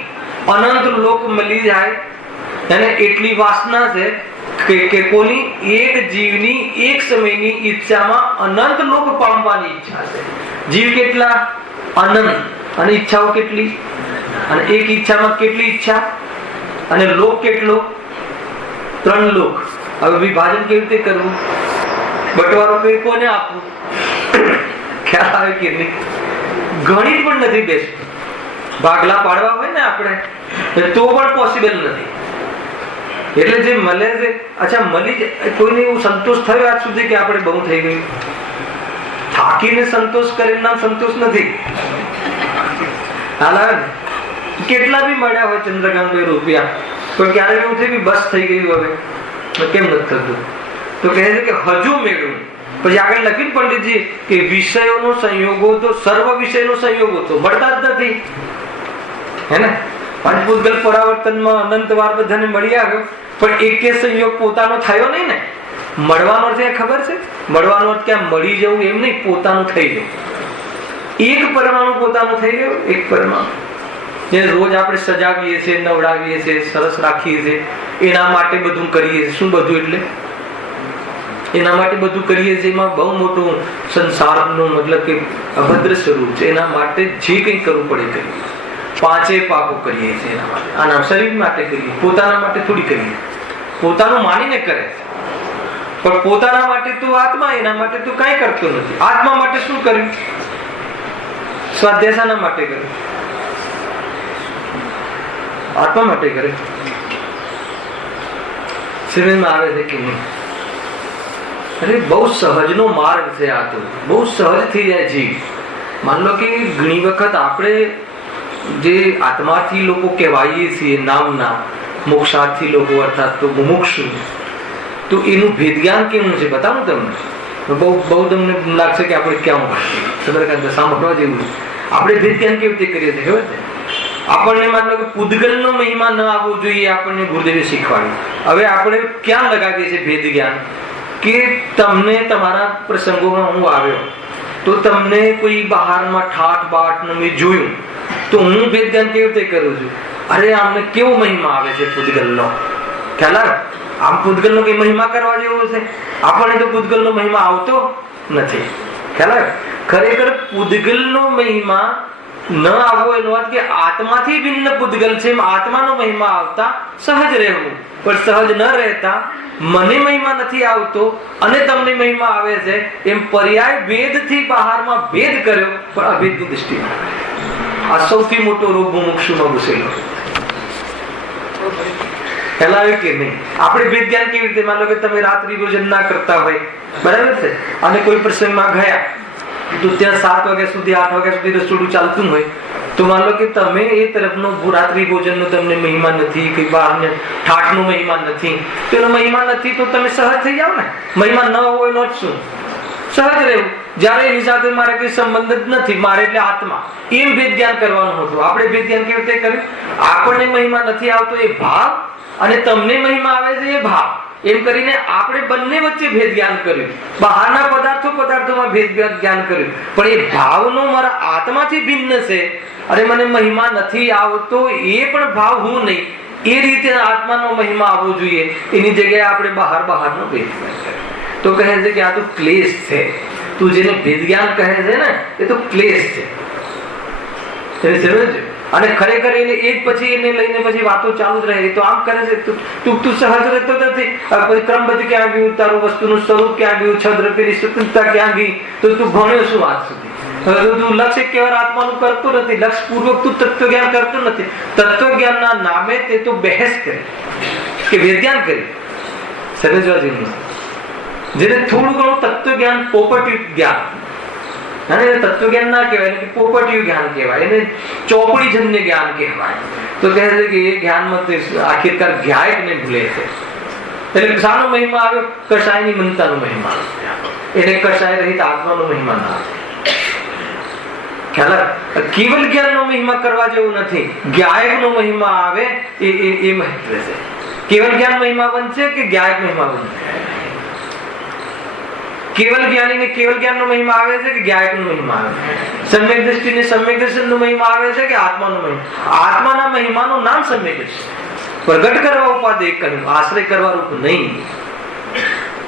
અનંત લોક મળી જાય, અને એટલી વાસના છે કે કોની? એક જીવની એક સમયની ઈચ્છામાં અનંત લોક પામવાની ઈચ્છા છે. જીવ કેટલા? અનંત. અને ઈચ્છાઓ કેટલી? અને એક ઈચ્છામાં કેટલી ઈચ્છા? અને લોક કેટલો? 3 લોક. હવે વિભાજન કેવી રીતે કરવું? બટવારો કઈ કોને આપવું? ખ્યાલ આવે કે નહીં? ગણિત પણ નથી બેસતું. ભાગલા પાડવા હોય ને આપણે તો પણ પોસિબલ નથી. એટલે જે મળે છે, અચ્છા મળી જાય, કોઈને એવું સંતોષ થયો આજ સુધી કે આપણે બહુ થઈ ગયું? થાકીને સંતોષ કરીને નામ સંતોષ નથી. હાલ કેટલા બી મળ્યા હોય ચંદ્રકાંત રૂપિયા, પણ ક્યારે એવું થયું કે બસ થઈ ગયું, હવે કેમ નથી થતું? તો કહે છે કે હજુ મેળવું. પછી આગળ લખ્યું પંડિતજી કે વિષયોનો સંયોગો તો સર્વ વિષયનો સંયોગો તો મળતા જ નથી, હે ને? પંચભૂતગલ પરાવર્તનમાં અનંત વાર બધાને મળી આવ્યો, પણ એકે સંયોગ પોતાનો થયો નહીં ને. મળવાનો અર્થ ખબર છે? મળવાનો અર્થ ક્યાં મળી જવું એમ નહીં, પોતાનું થઈ જવું. એક પરમાણુ પોતાનું થઈ ગયો, એક પરમાણુ. જે રોજ આપણે સજાવીએ છીએ, નવડાવીએ છીએ, સરસ રાખીએ છીએ, એના માટે બધું કરીએ છીએ. શું બધું? એટલે એના માટે બધું કરીએ છીએ. એમાં બહુ મોટું સંસારનો મતલબ કે અભદ્ર સ્વરૂપ છે. એના માટે જે કંઈ કરવું પડે કરીએ. 5 પાપો કરીએ છીએ એના માટે. આના શરીર માટે કરીએ, પોતાના માટે થોડી કરીએ. પોતાનું માનીને કરે છે, પણ પોતાના માટે તો આત્મા, એના માટે તો કાંઈ કરતો નથી. આત્મા માટે શું કર્યું? સ્વાધ્યાય શાના માટે કર્યું? આત્મા માટે કરે. સમજમાં આવે છે કે નહીં? અરે બહુ સહજનો માર્ગ છે આ. તો બહુ સહજ થઈ જાય જીવ. માન લો કે ઘણી વખત આપણે જે આત્માથી લોકો કહેવાઈએ છીએ, નામના મોક્ષાર્થી લોકો, અર્થાત તો મુમુક્ષુ, તો એનું ભેદ જ્ઞાન કેવું છે બતાવું તમને. બહુ તમને લાગશે કે આપણે ક્યાં ચંદ્રકાંત સાંભળવા જેવું. આપણે ભેદ જ્ઞાન કેવી રીતે કરીએ છીએ ખબર છે? આપણને માનો કે પૂદગલનો મહિમા ન આવવો જોઈએ, આપણને ગુરુદેવે શીખવાડ્યું. હવે આપણે ક્યાં લગાવીએ છીએ ભેદ જ્ઞાન? કે તમને તમારા પ્રસંગોમાં હું આવ્યો તો તમને કોઈ બહારમાં ઠાઠ બાઠ મેં જોયું, તો હું ભેદ જ્ઞાન કેવી રીતે કરું છું? અરે આમને કેવો મહિમા આવે છે પૂદગલનો. ખ્યાલ? આમ પૂદગલનો કઈ મહિમા કરવા જેવો છે? આપણને તો પૂદગલનો મહિમા આવતો નથી. ખ્યાલ? ખરેખર પૂદગલનો મહિમા ન આવવો એનો અર્થ કે આત્માથી ભિન્ન પૂદગલ છે, આત્માનો મહિમા આવતા સહજ રહેવું. પણ સહજ ન રહેતા મને મહિમા નથી આવતો અને તમને મહિમા આવે છે, એમ પર્યાય ભેદથી બહારમાં ભેદ કર્યો, પણ અભેદની દ્રષ્ટિમાં. આ સૌથી મોટો રોગ મુમુક્ષુમાં ઘૂસેલો. ફેલાવે કે નહીં? આપણે ભેદ જ્ઞાન કેવી રીતે? માનો કે તમે રાત્રિ ભોજન ના કરતા હોય, બરાબર છે, અને કોઈ પ્રસંગમાં ગયા તો ત્યાં 7 વાગ્યા સુધી 8 વાગ્યા સુધી રસોડું ચાલતું હોય, તો માન લો કે તમે એ તરફનો રાત્રિ ભોજનનો તમને મહિમા નથી, કે બહારને ઠાઠનો મહિમા નથી, તો એનો મહિમા નથી તો તમે સહજ થઈ જાવ ને. મહિમા ન હોય એનો શું? સહજ રહેવું. જયારે એની સાથે મારે કઈ સંબંધ જ નથી, મારે એટલે આત્મા, એમ ભેદ જ્ઞાન કરવાનું હતું. આપણે ભેદ જ્ઞાન કેવી રીતે કર્યું? આપણને મહિમા નથી આવતો એ ભાવ, અને તમને મહિમા આવે છે એ ભાવ, એમ કરીને આપણે બંને વચ્ચે ભેદ જ્ઞાન કર્યું. બહારના પદાર્થોમાં ભેદ જ્ઞાન કર્યું, પણ એ ભાવનો મારા આત્માથી ભિન્ન છે, અને મને મહિમા નથી આવતો એ પણ ભાવ હું નહીં, એ રીતે આત્માનો મહિમા આવવો જોઈએ. એની જગ્યાએ આપણે બહારનો ભેદ જ્ઞાન કર્યો. તો કહે છે કે આ તો ક્લેશ છે. તું જેને ભેદ જ્ઞાન કહે છે ને, એ તો ક્લેશ છે. અને ખરેખર એને એ જ પછી એને લઈને પછી વાતો ચાલુ જ રહે. તો આમ કરે છે, તું સહજ રહેતો નથી. પછી ક્રમબદ્ધ ક્યાં ગયું, તારું વસ્તુનું સ્વરૂપ ક્યાં ગયું, છદ્રપીની સ્વતંત્રતા ક્યાં ગઈ? તો તું ભણ્યો શું આજ સુધી? તું લક્ષ્ય કેવળ આત્માનું કરતું નથી, લક્ષ્ય પૂર્વક તું તત્વ જ્ઞાન કરતું નથી. તત્વ જ્ઞાનના નામે તે તો બહેસ કરે કે વેદ્યાન કરી સમજવાજીનું, જેને થોડું ઘણું તત્વ જ્ઞાન, પોપટી જ્ઞાન, અને તત્વ જ્ઞાન ના કહેવાય, એને પોપટીયું જ્ઞાન કહેવાય, એને ચોપડી જન્ય જ્ઞાન કહેવાય. તો કહે છે કે એ જ્ઞાનમાં આખિરકાર જ્ઞાયકને ભૂલે છે. એટલે શાનો મહિમા આવ્યો? કષાયની મનતાનો મહિમા. એને કષાય રહિત આત્માનો મહિમા ના આવે. કેવલ જ્ઞાનનો મહિમા કરવા જેવું નથી, જ્ઞાયકનો મહિમા આવે એ મહત્વ છે. કેવલ જ્ઞાન મહિમા બનશે કે જ્ઞાયક મહિમા બનશે? કેવલ જ્ઞાની ને કેવલ જ્ઞાનનો મહિમા આવે છે કે જ્ઞાયકનો મહિમા આવે? સમ્યક દ્રષ્ટિ ને સમ્યક દર્શનનો મહિમા આવે છે કે આત્માનો મહિમા? આત્માના મહિમાનું નામ સમ્યક દ્રષ્ટિ, પ્રગટ કરવા ઉપાદેય કહ્યું, આશ્રય કરવા રૂપ નહીં.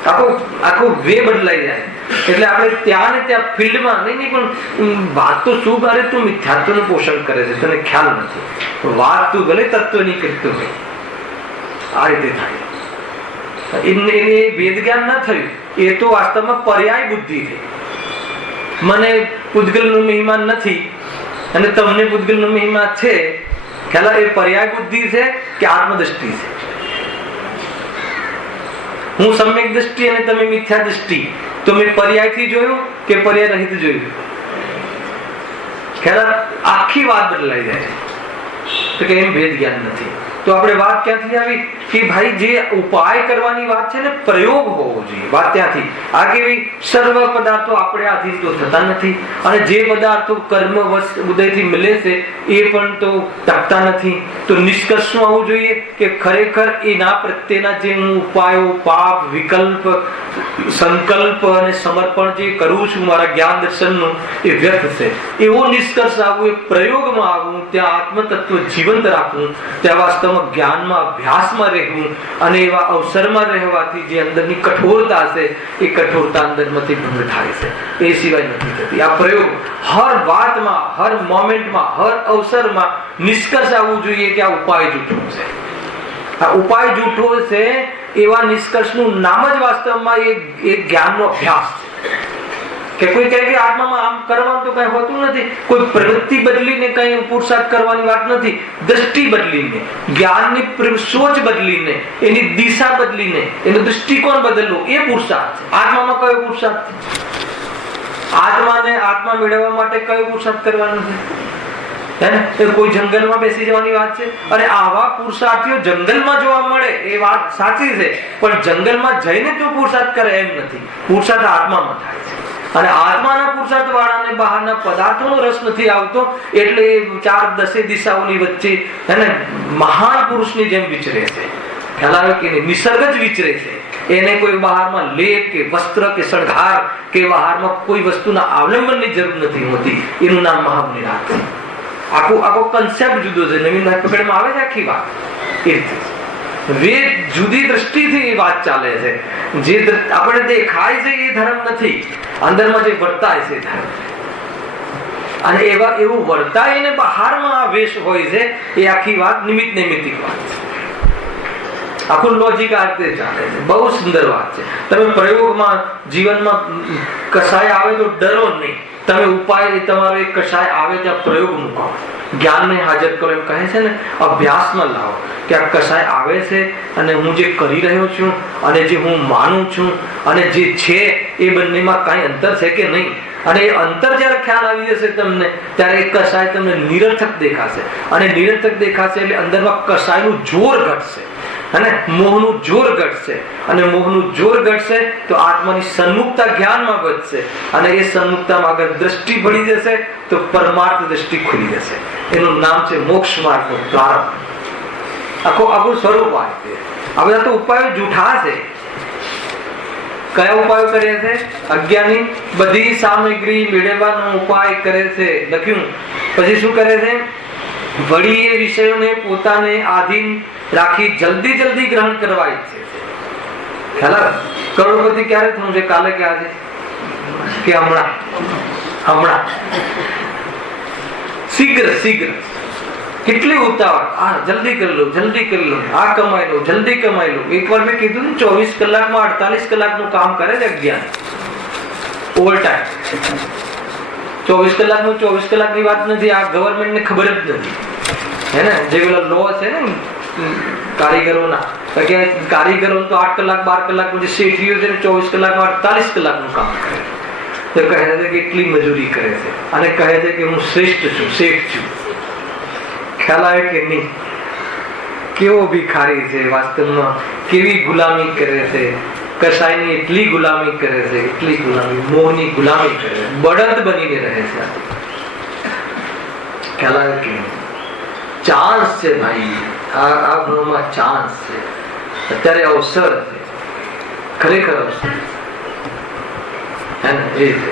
આખો વે બદલાઈ જાય. એટલે આપણે ત્યાં ને ત્યાં ફિલ્ડમાં નહીં, પણ વાત તો શું કરે, તું મિથ્યાત્વનું પોષણ કરે છે, તને ખ્યાલ નથી. વાત તું ભલે તત્વની કરતો હોય, આ રીતે થાય. એને વેદ જ્ઞાન ના થયું, એ તો વાસ્તવમાં પર્યાય બુદ્ધિ થઈ. મને પૂતગલનો મહિમા નથી અને તમને પૂતગલનો મહિમા છે, ખ્યાલ? એ પર્યાય બુદ્ધિ છે કે આત્મદ્રષ્ટિ છે? હું સમ્યક દ્રષ્ટિ અને તમે મિથ્યા દ્રષ્ટિ, તો મેં પર્યાયથી જોયું કે પર્યાય રહિત જોયું? ખ્યાલ? આખી વાત બદલાઈ જાય તો કે એમ ભેદ જ્ઞાન નથી. તો આપણે વાત ક્યાંથી આવી કે ભાઈ જે ઉપાય કરવાની વાત છે ને, પ્રયોગ હોવો જોઈએ. વાત ત્યાંથી આ કેવી સર્વ પદાર્થો આપણે આથી તો થતા નથી, અને જે પદાર્થો કર્મ ઉદયથી મળે છે એ પણ તો ટકતા નથી. તો નિષ્કર્ષ શું આવવું જોઈએ કે ખરેખર એના પ્રત્યેના જે હું ઉપાયો, પાપ, વિકલ્પ, સંકલ્પ અને સમર્પણ જે કરું છું મારા જ્ઞાન દર્શનનું, એ વ્યર્થ છે. એવો નિષ્કર્ષ આવવું, એ પ્રયોગમાં આવવું, ત્યાં આત્મતત્વ જીવંત રાખવું, ત્યાં વાસ્તવમાં જ્ઞાનમાં અભ્યાસમાં રહેવું, અને એવા અવસરમાં રહેવાથી જે અંદરની કઠોરતા છે એ કઠોરતા અંદરમાંથી ભંગ થાય છે. એ સિવાય નથી થતી. આ પ્રયોગ હર વાતમાં, હર મોમેન્ટમાં, હર અવસરમાં નિષ્કર્ષ આવવું જોઈએ કે આ ઉપાય જૂઠો છે. આ ઉપાય જૂઠો છે એવા નિષ્કર્ષનું નામ જ વાસ્તવમાં એ જ્ઞાનનો અભ્યાસ છે. કે કોઈ કહે કે આત્મામાં આમ કરવાનું તો કઈ હોતું નથી. કોઈ પ્રવૃત્તિ બદલીને કઈ પુરુષાર્થ કરવાની વાત નથી. દ્રષ્ટિ બદલીને, જ્ઞાનની સોચ બદલીને, એની દિશા બદલીને, એનો દૃષ્ટિકોણ બદલવો, એ પુરુષાર્થ છે. આત્મામાં કયો પુરુષાર્થ છે? આત્મા મેળવવા માટે કયો પુરુષાર્થ કરવાનો છે? કોઈ જંગલમાં બેસી જવાની વાત છે? અને આવા પુરુષાર્થીઓ જંગલમાં જોવા મળે એ વાત સાચી છે, પણ જંગલમાં જઈને જો પુરુષાર્થ કરે એમ નથી. પુરુષાર્થ આત્મામાં થાય છે. અને આત્માના પુરુષાર્થ વાળાને બહારના પદાર્થોનો રસ નથી આવતો, એટલે 4-10 દિશાઓની વચ્ચે મહાન પુરુષની જેમ વિચરે છે. ખ્યાલ આવે કે નિસર્ગ જ વિચરે છે. એને કોઈ બહારમાં લેપ કે વસ્ત્ર કે શણગાર કે બહારમાં કોઈ વસ્તુના અવલંબનની જરૂર નથી હોતી. એનું નામ મહામુનિનાથ છે. આખો કન્સેપ્ટ જુદો છે. નવીન પકડમાં આવે છે આખી વાત એ રીતે. વેદ જુદી દ્રષ્ટિથી વાત ચાલે છે. જે આપણે દેખાય છે એ ધર્મ નથી, અંદરમાં જે વર્તાય છે ધર્મ. અને એવું વર્તાય ને બહારમાં આ વેશ હોય છે, એ આખી વાત નિમિત્ત નૈમિત્તિક વાત છે. આખું લોજિક આ રીતે ચાલે છે. બહુ સુંદર વાત છે. તમે પ્રયોગમાં, જીવનમાં કસાય આવે તો ડરો નહીં. તમે ઉપાય તમારો એક કસાય આવે ત્યાં પ્રયોગ મૂકો, જ્ઞાનને હાજર કરો. એમ કહે છે ને, અભ્યાસમાં લાવો કે આ કસાય આવે છે અને હું જે કરી રહ્યો છું અને જે હું માનું છું અને જે છે એ બંનેમાં કાંઈ અંતર છે કે નહીં. અને એ અંતર જયારે ખ્યાલ આવી જશે તમને, ત્યારે એ કસાય તમને નિરર્થક દેખાશે. અને નિરર્થક દેખાશે એટલે અંદરમાં કસાયનું જોર ઘટશે અને મોહનું જોર ઘટશે. અને મોહનું જોર ઘટશે તો આત્માની સન્મુખતા જ્ઞાનમાં વધશે. અને એ સન્મુખતામાં આગળ દ્રષ્ટિ ભળી જશે તો પરમાર્થ દ્રષ્ટિ ખુલી જશે. એનું નામ છે મોક્ષ માર્ગનો પ્રારંભ. આખું સ્વરૂપ આ છે. આ બધા તો ઉપાયો જૂઠા છે. કયા ઉપાયો કરે છે? અજ્ઞાની બધી સામગ્રી મેળવવાનો ઉપાય કરે છે, લખ્યું. પછી શું કરે છે? વળી એ વિષયોને પોતાને આધીન રાખી જલ્દી ગ્રહણ કરવા ઈચ્છે છે. ખ્યાલ? કરોડપતિ ક્યારે થવું છે? કાલે કે આજે કે હમણાં? શીઘ્ર કેટલી ઉતાવળ, આ જલ્દી કરી લો, જલ્દી કરી લો, આ કમાઈ લો, જલ્દી કમાઈ લો. એકવાર મેં કીધું ને 24 કલાકમાં 48 કલાકનું કામ કરે છે અજ્ઞાન, ઓવર ટાઈમ. 24 કલાકનું 24 કલાકની વાત નથી, આ ગવર્મેન્ટને ખબર જ નથી, હે ને? જે પેલો લો છે ને કારીગરોના, કારીગરો તો 8 કલાક 12 કલાક, જે શેઠીઓ છે ને 24 કલાકમાં 48 કલાકનું કામ કરે છે. તો કહે છે કે એટલી મજૂરી કરે છે અને કહે છે કે હું શ્રેષ્ઠ છું, શેઠ છું. ખ્યાલ આવે કે નહીં? કેવો ભિખારી છે વાસ્તવમાં, કેવી ગુલામી કરે છે, કસાઈની એટલી ગુલામી કરે છે, એટલી ગુલામી, મોહની ગુલામી કરે છે, બળદ બનીને રહે છે. ખ્યાલ આવે કે નહીં? ચાન્સ છે ભાઈ, આ ભણવામાં ચાન્સ છે. અત્યારે અવસર છે, ખરેખર અવસર है ना? ये है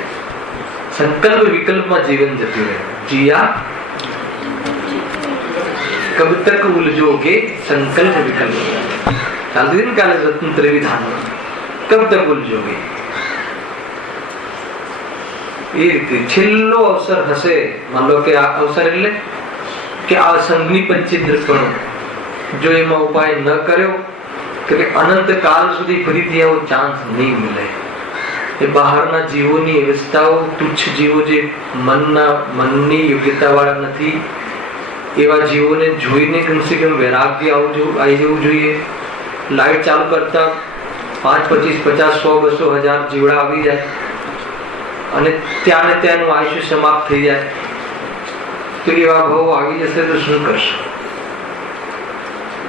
संकल्प विकल्प में जीवन जती रहे. जिया कब तक उलझोगे संकल्प विकल्प. चालती थी काले स्वतंत्र विधान में, कब तक उलझोगे. એ રીતે છેલ્લો અવસર હશે, માન લો કે આ અવસર એટલે કે આ સંઘની પંચેન્દ્રપણું જો એમાં ઉપાય ન કર્યો કે અનંત કાળ સુધી ફરીથી આવો ચાન્સ નહીં મળે. એ બહારના જીવોની અવસ્થાઓ, તુચ્છ જીવો જે મનની યોગ્યતા વાળા નથી, એવા જીવોને જોઈને કમસે કમ વૈરાગ્ય આવી જવું જોઈએ. લાઈટ ચાલુ કરતા 5, 25, 50, 100, 200, 1000 જીવડા આવી જાય અને ત્યાં ને ત્યાંનું આયુષ્ય સમાપ્ત થઈ જાય, તો એવા ભાવો આવી જશે તો શું કરશો?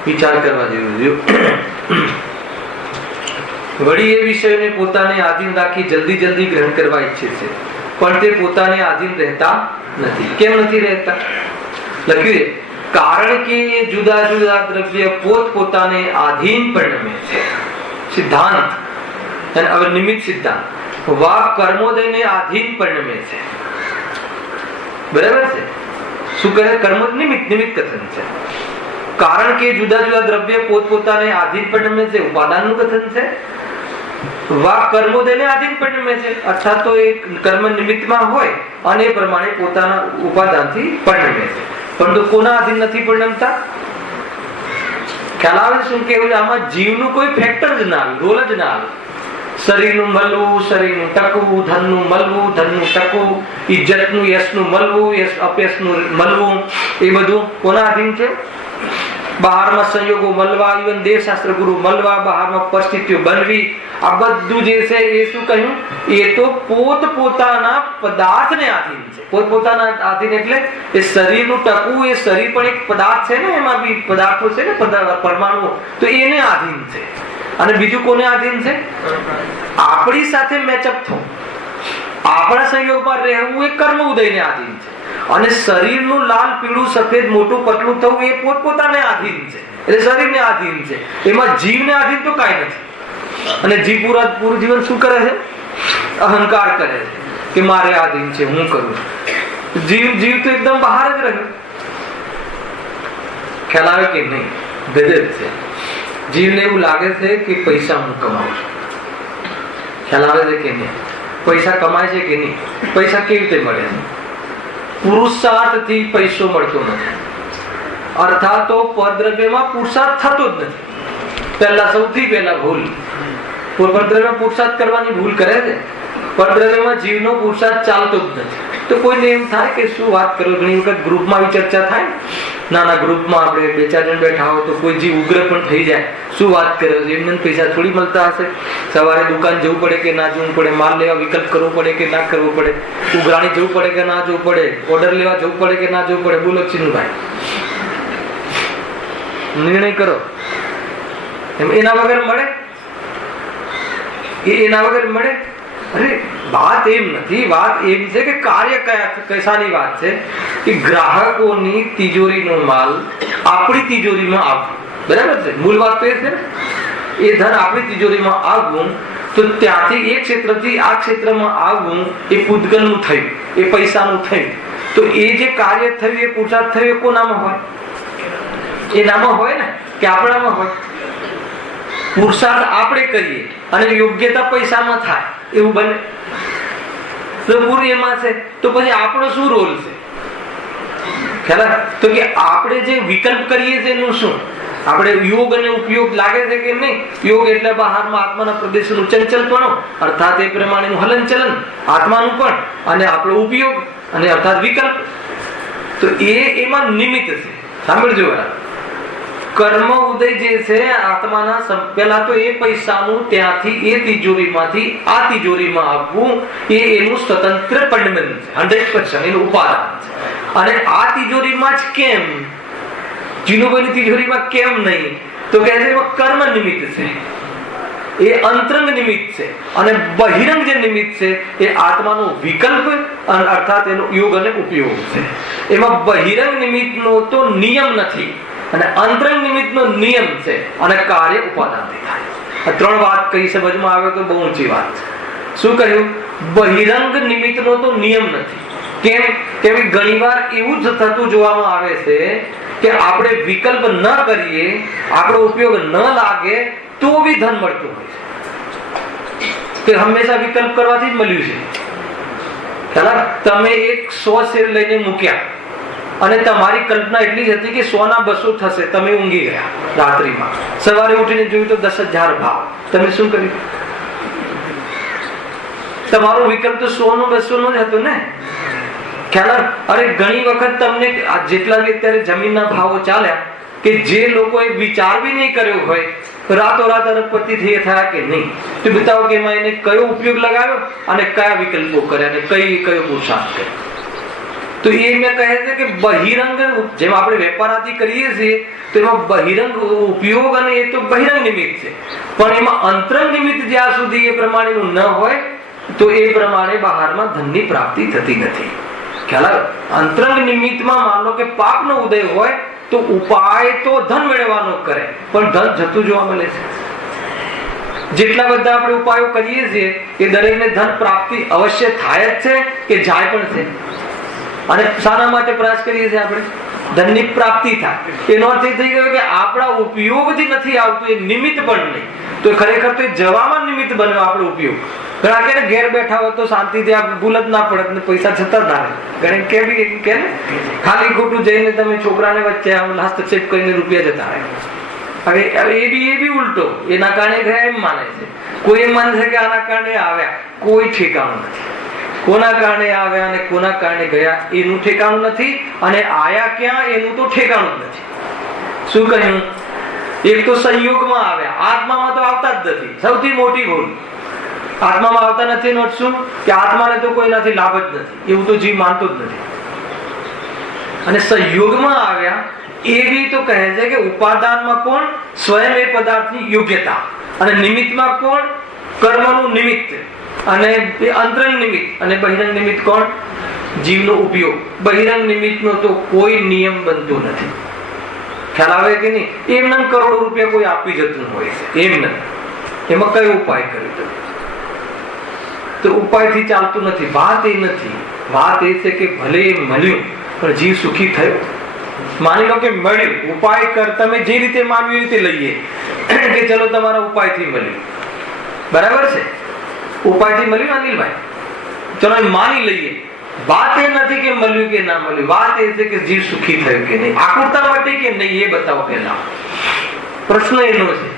વિચાર કરવા જેવું. વળી એ વિષયોને પોતાને આધીન રાખી જલ્દી જલ્દી ગ્રહણ કરવા ઈચ્છે છે, પણ તે પોતાને આધીન રહેતા નથી. કેમ નથી રહેતા? લખ્યું છે કારણ કે જુદા જુદા દ્રવ્ય પોતપોતાને આધીન પરિણમે છે. સિદ્ધાંત અને હવે નિમિત્ત સિદ્ધાંત. વાક કર્મોદયને આધીન પરિણમે છે. બરાબર છે? શું કરે? કર્મ નિમિત્ત કથન છે. કારણ કે જુદા જુદા દ્રવ્ય પોતપોતાને આધીન પરિણમે છે, ઉપાદાનનું કથન છે. વાક કર્મોદયને આધીન પરિણમે છે, અર્થાત તો એક કર્મ નિમિત્તમાં હોય અને એ પ્રમાણે પોતાના ઉપાદાનથી પરિણમે છે. પરંતુ કોના આધીન નથી પરિણમતા? ખ્યાલ આવે? શું કેવું? આમાં જીવનું કોઈ ફેક્ટર જ ના આવે, રોલ જ ના આવે. શરીરનું મળવું, શરીરનું ટકવું, ધનનું મળવું, ધનનું ટકવું, ઇજ્જતનું, યશનું મળવું, અપયશનું મળવું, એ બધું કોના આધીન છે? બહારમાં સંયોગો મળવા, ઇવન દેવશાસ્ત્ર ગુરુ મળવા, બહારમાં પરિસ્થિતિઓ બનવી, આ બધું જે છે એ શું કહ્યું? એ તો પોતપોતાના પદાર્થને આધીન છે. પોતપોતાના આધીન એટલે એ શરીરનું ટકવું, એ શરીર પણ એક પદાર્થ છે ને, એમાં બી પદાર્થો છે ને, પરમાણુઓ, તો એને આધીન છે. અને બીજું કોને આધીન છે? આપણી સાથે મેચઅપ થવું, આપણા સંયોગમાં રહેવું, એ કર્મ ઉદયને આધીન છે. અને શરીરનું લાલ, પીળું, સફેદ, મોટું, પતલું થવું એ પોતપોતાને આધીન છે, એટલે શરીરને આધીન છે. એમાં જીવને આધીન તો કાંઈ નથી. અને જીવ પૂરું જીવન શું કરે છે? અહંકાર કરે છે કે મારે આધીન છે, હું કરું. જીવ તો એકદમ બહાર જ રહ્યો. ખ્યાલ આવે કે નહીં? ગજબ છે. જીવને એવું લાગે છે કે પૈસા હું કમાઉં છું. ખ્યાલ આવે છે કે નહીં? પૈસા કમાય છે કે નહીં? પૈસા કેવી રીતે મળે છે? પુરુષાર્થથી પૈસો મળતો નથી, અર્થાત તો પરદ્રવ્યમાં પુરુષાર્થ થતો જ નથી. સૌથી પહેલા ભૂલ પરદ્રવ્ય પુરુષાર્થ કરવાની ભૂલ કરે છે. પરદ્રવ્યમાં જીવનો પુરુષાર્થ ચાલતો જ નથી. તો કોઈને એમ થાય કે શું વાત કરો, ઘણી વખત ગ્રુપમાં આવી ચર્ચા થાય, નાના ગ્રુપમાં આપણે 2-4 જણ બેઠા હોય તો કોઈ જીવ ઉગ્ર પણ થઈ જાય, શું વાત કરે છે, એમને પૈસા થોડી મળતા હશે? સવારે દુકાન જવું પડે કે ના જવું પડે, માલ લેવા વિકલ્પ કરવો પડે કે ના કરવો પડે, ઉઘરાણી જવું પડે કે ના જવું પડે, ઓર્ડર લેવા જવું પડે કે ના જવું પડે? બોલો ચિનુભાઈ, નિર્ણય કરો. એના વગર મળે? એના વગર મળે? અરે વાત એમ નથી, વાત એમ છે કે કાર્ય કશાની વાત છે કે ગ્રાહકોની તિજોરીનો માલ આપણી તિજોરીમાં આવવું. બરાબર છે? મૂળ વાત તો એ છે ને, એ ધન આપણી તિજોરીમાં આવવું, તો ત્યાંથી એ ક્ષેત્રથી આ ક્ષેત્રમાં આવવું એ પૂતગલનું થયું, એ પૈસાનું થયું. તો એ જે કાર્ય થયું, એ પુરુષાર્થ થયું, એ કોનામાં હોય? એનામાં હોય ને, કે આપણામાં હોય? પુરુષાર્થ આપણે કરીએ અને યોગ્યતા પૈસામાં થાય, એવું બને? તો પૂરું એમાં છે, તો પછી આપણો શું રોલ છે? ખ્યાલ? તો કે આપણે જે વિકલ્પ કરીએ છીએ એનું શું? આપણે યોગ અને ઉપયોગ લાગે છે કે નહીં? યોગ એટલે બહારમાં આત્માના પ્રદેશનું ચંચલપણું, અર્થાત એ પ્રમાણેનું હલનચલન આત્માનું પણ, અને આપણો ઉપયોગ અને અર્થાત વિકલ્પ. તો એમાં નિમિત્ત છે. સાંભળજો, કર્મ ઉદય જે છે આત્માના, પેલા તો એ પૈસાનું ત્યાંથી એ તિજોરીમાંથી આ તિજોરીમાં આવવું એ એનું સ્વતંત્ર ફંડમેન્ટ છે, 100% એનું ઉપાદાન છે. અને આ તિજોરીમાં જ કેમ, જીનુભાઈની તિજોરીમાં કેમ નહીં? તો કહે છે એમાં કર્મ નિમિત્ત છે, એ અંતરંગ નિમિત્ત છે. અને બહિરંગ જે નિમિત્ત છે એ આત્માનો વિકલ્પ અર્થાત એનો યોગ અને ઉપયોગ છે. એમાં બહિરંગ નિમિત્તનો તો નિયમ નથી અને અંતરંગ નિમિત્તનો નિયમ છે, અને કાર્ય ઉપાદાનથી થાય. આ ત્રણ વાત કઈ સમજમાં આવે તો બહુ ઊંચી વાત છે. શું કહ્યું? બહિરંગ નિમિત્તનો તો નિયમ નથી. કેમ? કે ઘણીવાર એવું જ થતું જોવામાં આવે છે કે આપણે વિકલ્પ ન કરીએ, આપણો ઉપયોગ ન લાગે તો બી ધન મળતું હોય છે. કે હંમેશા વિકલ્પ કરવાથી જ મળ્યું છે. ખ્યાલ? તમે એક 100 શેર લઈને મૂક્યા અને તમારી કલ્પના એટલી જ હતી કે 100 ના 200 થશે. તમે ઊંઘી ગયા રાત્રિમાં, સવારે ઉઠીને જોયું તો 10,000 ભાવ. તમે શું કર્યું? તમારો વિકલ્પ તો 100 નો 200 નો જ હતો ને. ખ્યાલ? અરે ઘણી વખત તમને જેટલા બી અત્યારે જમીનના ભાવો ચાલ્યા, કે જે લોકોએ વિચાર બી નહીં કર્યો હોય, રાતોરાત અરબપતિ થઈ થયા કે નહીં, તો બતાવો કે એમાં એને કયો ઉપયોગ લગાવ્યો અને કયા વિકલ્પો કર્યા અને કયો પુરુષાર્થ કર્યો. તો એ મેં કહે છે કે બહિરંગ, જેમ આપણે વેપાર આદિ કરીએ છીએ તો એમાં બહિરંગ ઉપયોગ અને એ તો બહિરંગ નિમિત્ત છે, પણ એમાં અંતરંગ નિમિત્ત જ્યાં સુધી એ પ્રમાણેનું ન હોય તો એ પ્રમાણે બહારમાં ધનની પ્રાપ્તિ થતી નથી. ખ્યાલ? અંતરંગ નિમિત્તમાં માનો કે પાપનો ઉદય હોય તો ઉપાય તો ધન મેળવવાનો કરે, પણ ધન જતું જોવા મળે છે. જેટલા બધા આપણે ઉપાયો કરીએ છીએ એ દરેકને ધન પ્રાપ્તિ અવશ્ય થાય જ છે કે જાય પણ છે. અને શાના માટે પ્રયાસ કરીએ છીએ આપણે? ધનની પ્રાપ્તિ થાય. એનો અર્થ એ થઈ ગયો કે આપણા ઉપયોગ જે નથી આવતું એ નિમિત્ત પણ નહીં, તો ખરેખર તો જવામાં નિમિત્ત બન્યો આપણો ઉપયોગ. ઘણા કે ઘેર બેઠા હોય તો શાંતિથી આ ભૂલ જ ના પડે, પૈસા જતા ના રહે. ઘણી કે ખાલી ખોટું જઈને તમે છોકરાને વચ્ચે હસ્તક્ષેપ કરીને રૂપિયા જતા રહે. હવે એ બી ઉલટો, એના કારણે ગયા એમ માને છે. કોઈ એમ માને છે કે આના કારણે આવ્યા, કોઈ ઠેકાણું નથી. કોના કારણે આવ્યા અને કોના કારણે ગયા એનું ઠેકાણું નથી, અને આયા ક્યાં એનું તો ઠેકાણું જ નથી. શું કહ્યું? એક તો સંયોગમાં આવ્યા, આત્મામાં તો આવતા જ નથી. સૌથી મોટી ભૂલ આત્મામાં આવતા નથી. એનો શું? કે આત્માને તો કોઈનાથી લાભ જ નથી, એવું તો જીવ માનતો જ નથી. અને સંયોગમાં આવ્યા એ બી તો કહે છે કે ઉપાદાનમાં કોણ? સ્વયં એ પદાર્થની યોગ્યતા, અને નિમિત્તમાં કોણ? કર્મનું નિમિત્ત, અને અંતરંગ નિમિત્ત, અને બહિરંગ નિમિત્ત કોણ? જીવનો ઉપયોગ. બહિરંગ નિમિત્તનો તો કોઈ નિયમ બનતો નથી. ખ્યાલ આવે કે નહીં? એમને કરોડો રૂપિયા કોઈ આપી જતું હોય છે, એમને એમાં કયો ઉપાય કર્યો? તો ઉપાયથી ચાલતું નથી. વાત એ નથી. વાત એ છે કે ભલે એ મળ્યું પણ જીવ સુખી થયો. માની લો કે મળ્યું, ઉપાય કર, તમે જે રીતે માનવી એ રીતે લઈએ કે ચલો તમારા ઉપાયથી મળ્યું, બરાબર છે? ઉપાયથી મળ્યું અનિલભાઈ, ચલો માની લઈએ. વાત એ નથી કે મળ્યું કે ના મળ્યું, વાત એ છે કે જીવ સુખી થયું કે નહીં, આકુરતા મટી કે નહીં, એ બતાવો પહેલા. પ્રશ્ન એનો છે.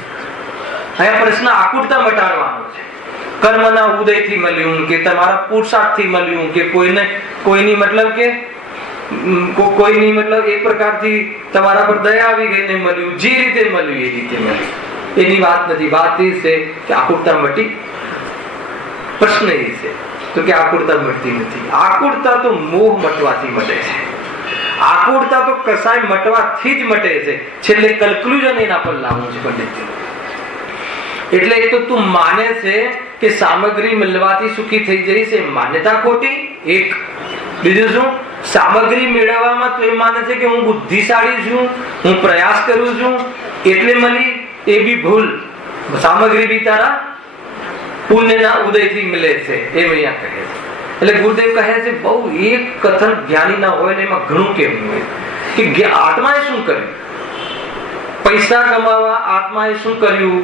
અહીંયા પ્રશ્ન આકુરતા મટાડવાનો છે. કર્મના ઉદયથી મળ્યું કે તમારા પુરુષાર્થથી મળ્યું કે કોઈની મતલબ કે કોઈની મતલબ એક પ્રકારથી તમારા પર દયા આવી ગઈ ને મળ્યું, જે રીતે મળ્યું એ રીતે મળ્યું, એની વાત નથી. વાત એ છે કે આકુરતા મટી. પ્રશ્ન એ છે તો કે આકુરતા મટતી નથી. આકુરતા તો મોહ મટવાથી મટે છે. આકુરતા તો કસાય મટવાથી જ મટે છે. છેલ્લે કન્ક્લુઝન એના પર લાવવું છે પંડિતજી. એટલે એક તો તું માને છે કે સામગ્રી મળવાથી સુખી થઈ જઈ છે, માન્યતા ખોટી. એક. બીજું શું? સામગ્રી મેળવવામાં તો એ માને છે કે હું બુદ્ધિશાળી છું, હું પ્રયાસ કરું છું એટલે મળી, એ બી ભૂલ. સામગ્રી બી તારા પુણ્યના ઉદયથી મળે છે, એમ અહીંયા કહે છે. એટલે ગુરુદેવ કહે છે બહુ એક કથન જ્ઞાની ના હોય ને એમાં ઘણું કેવું હોય કે આત્માએ શું કર્યું? પૈસા કમાવા આત્માએ શું કર્યું?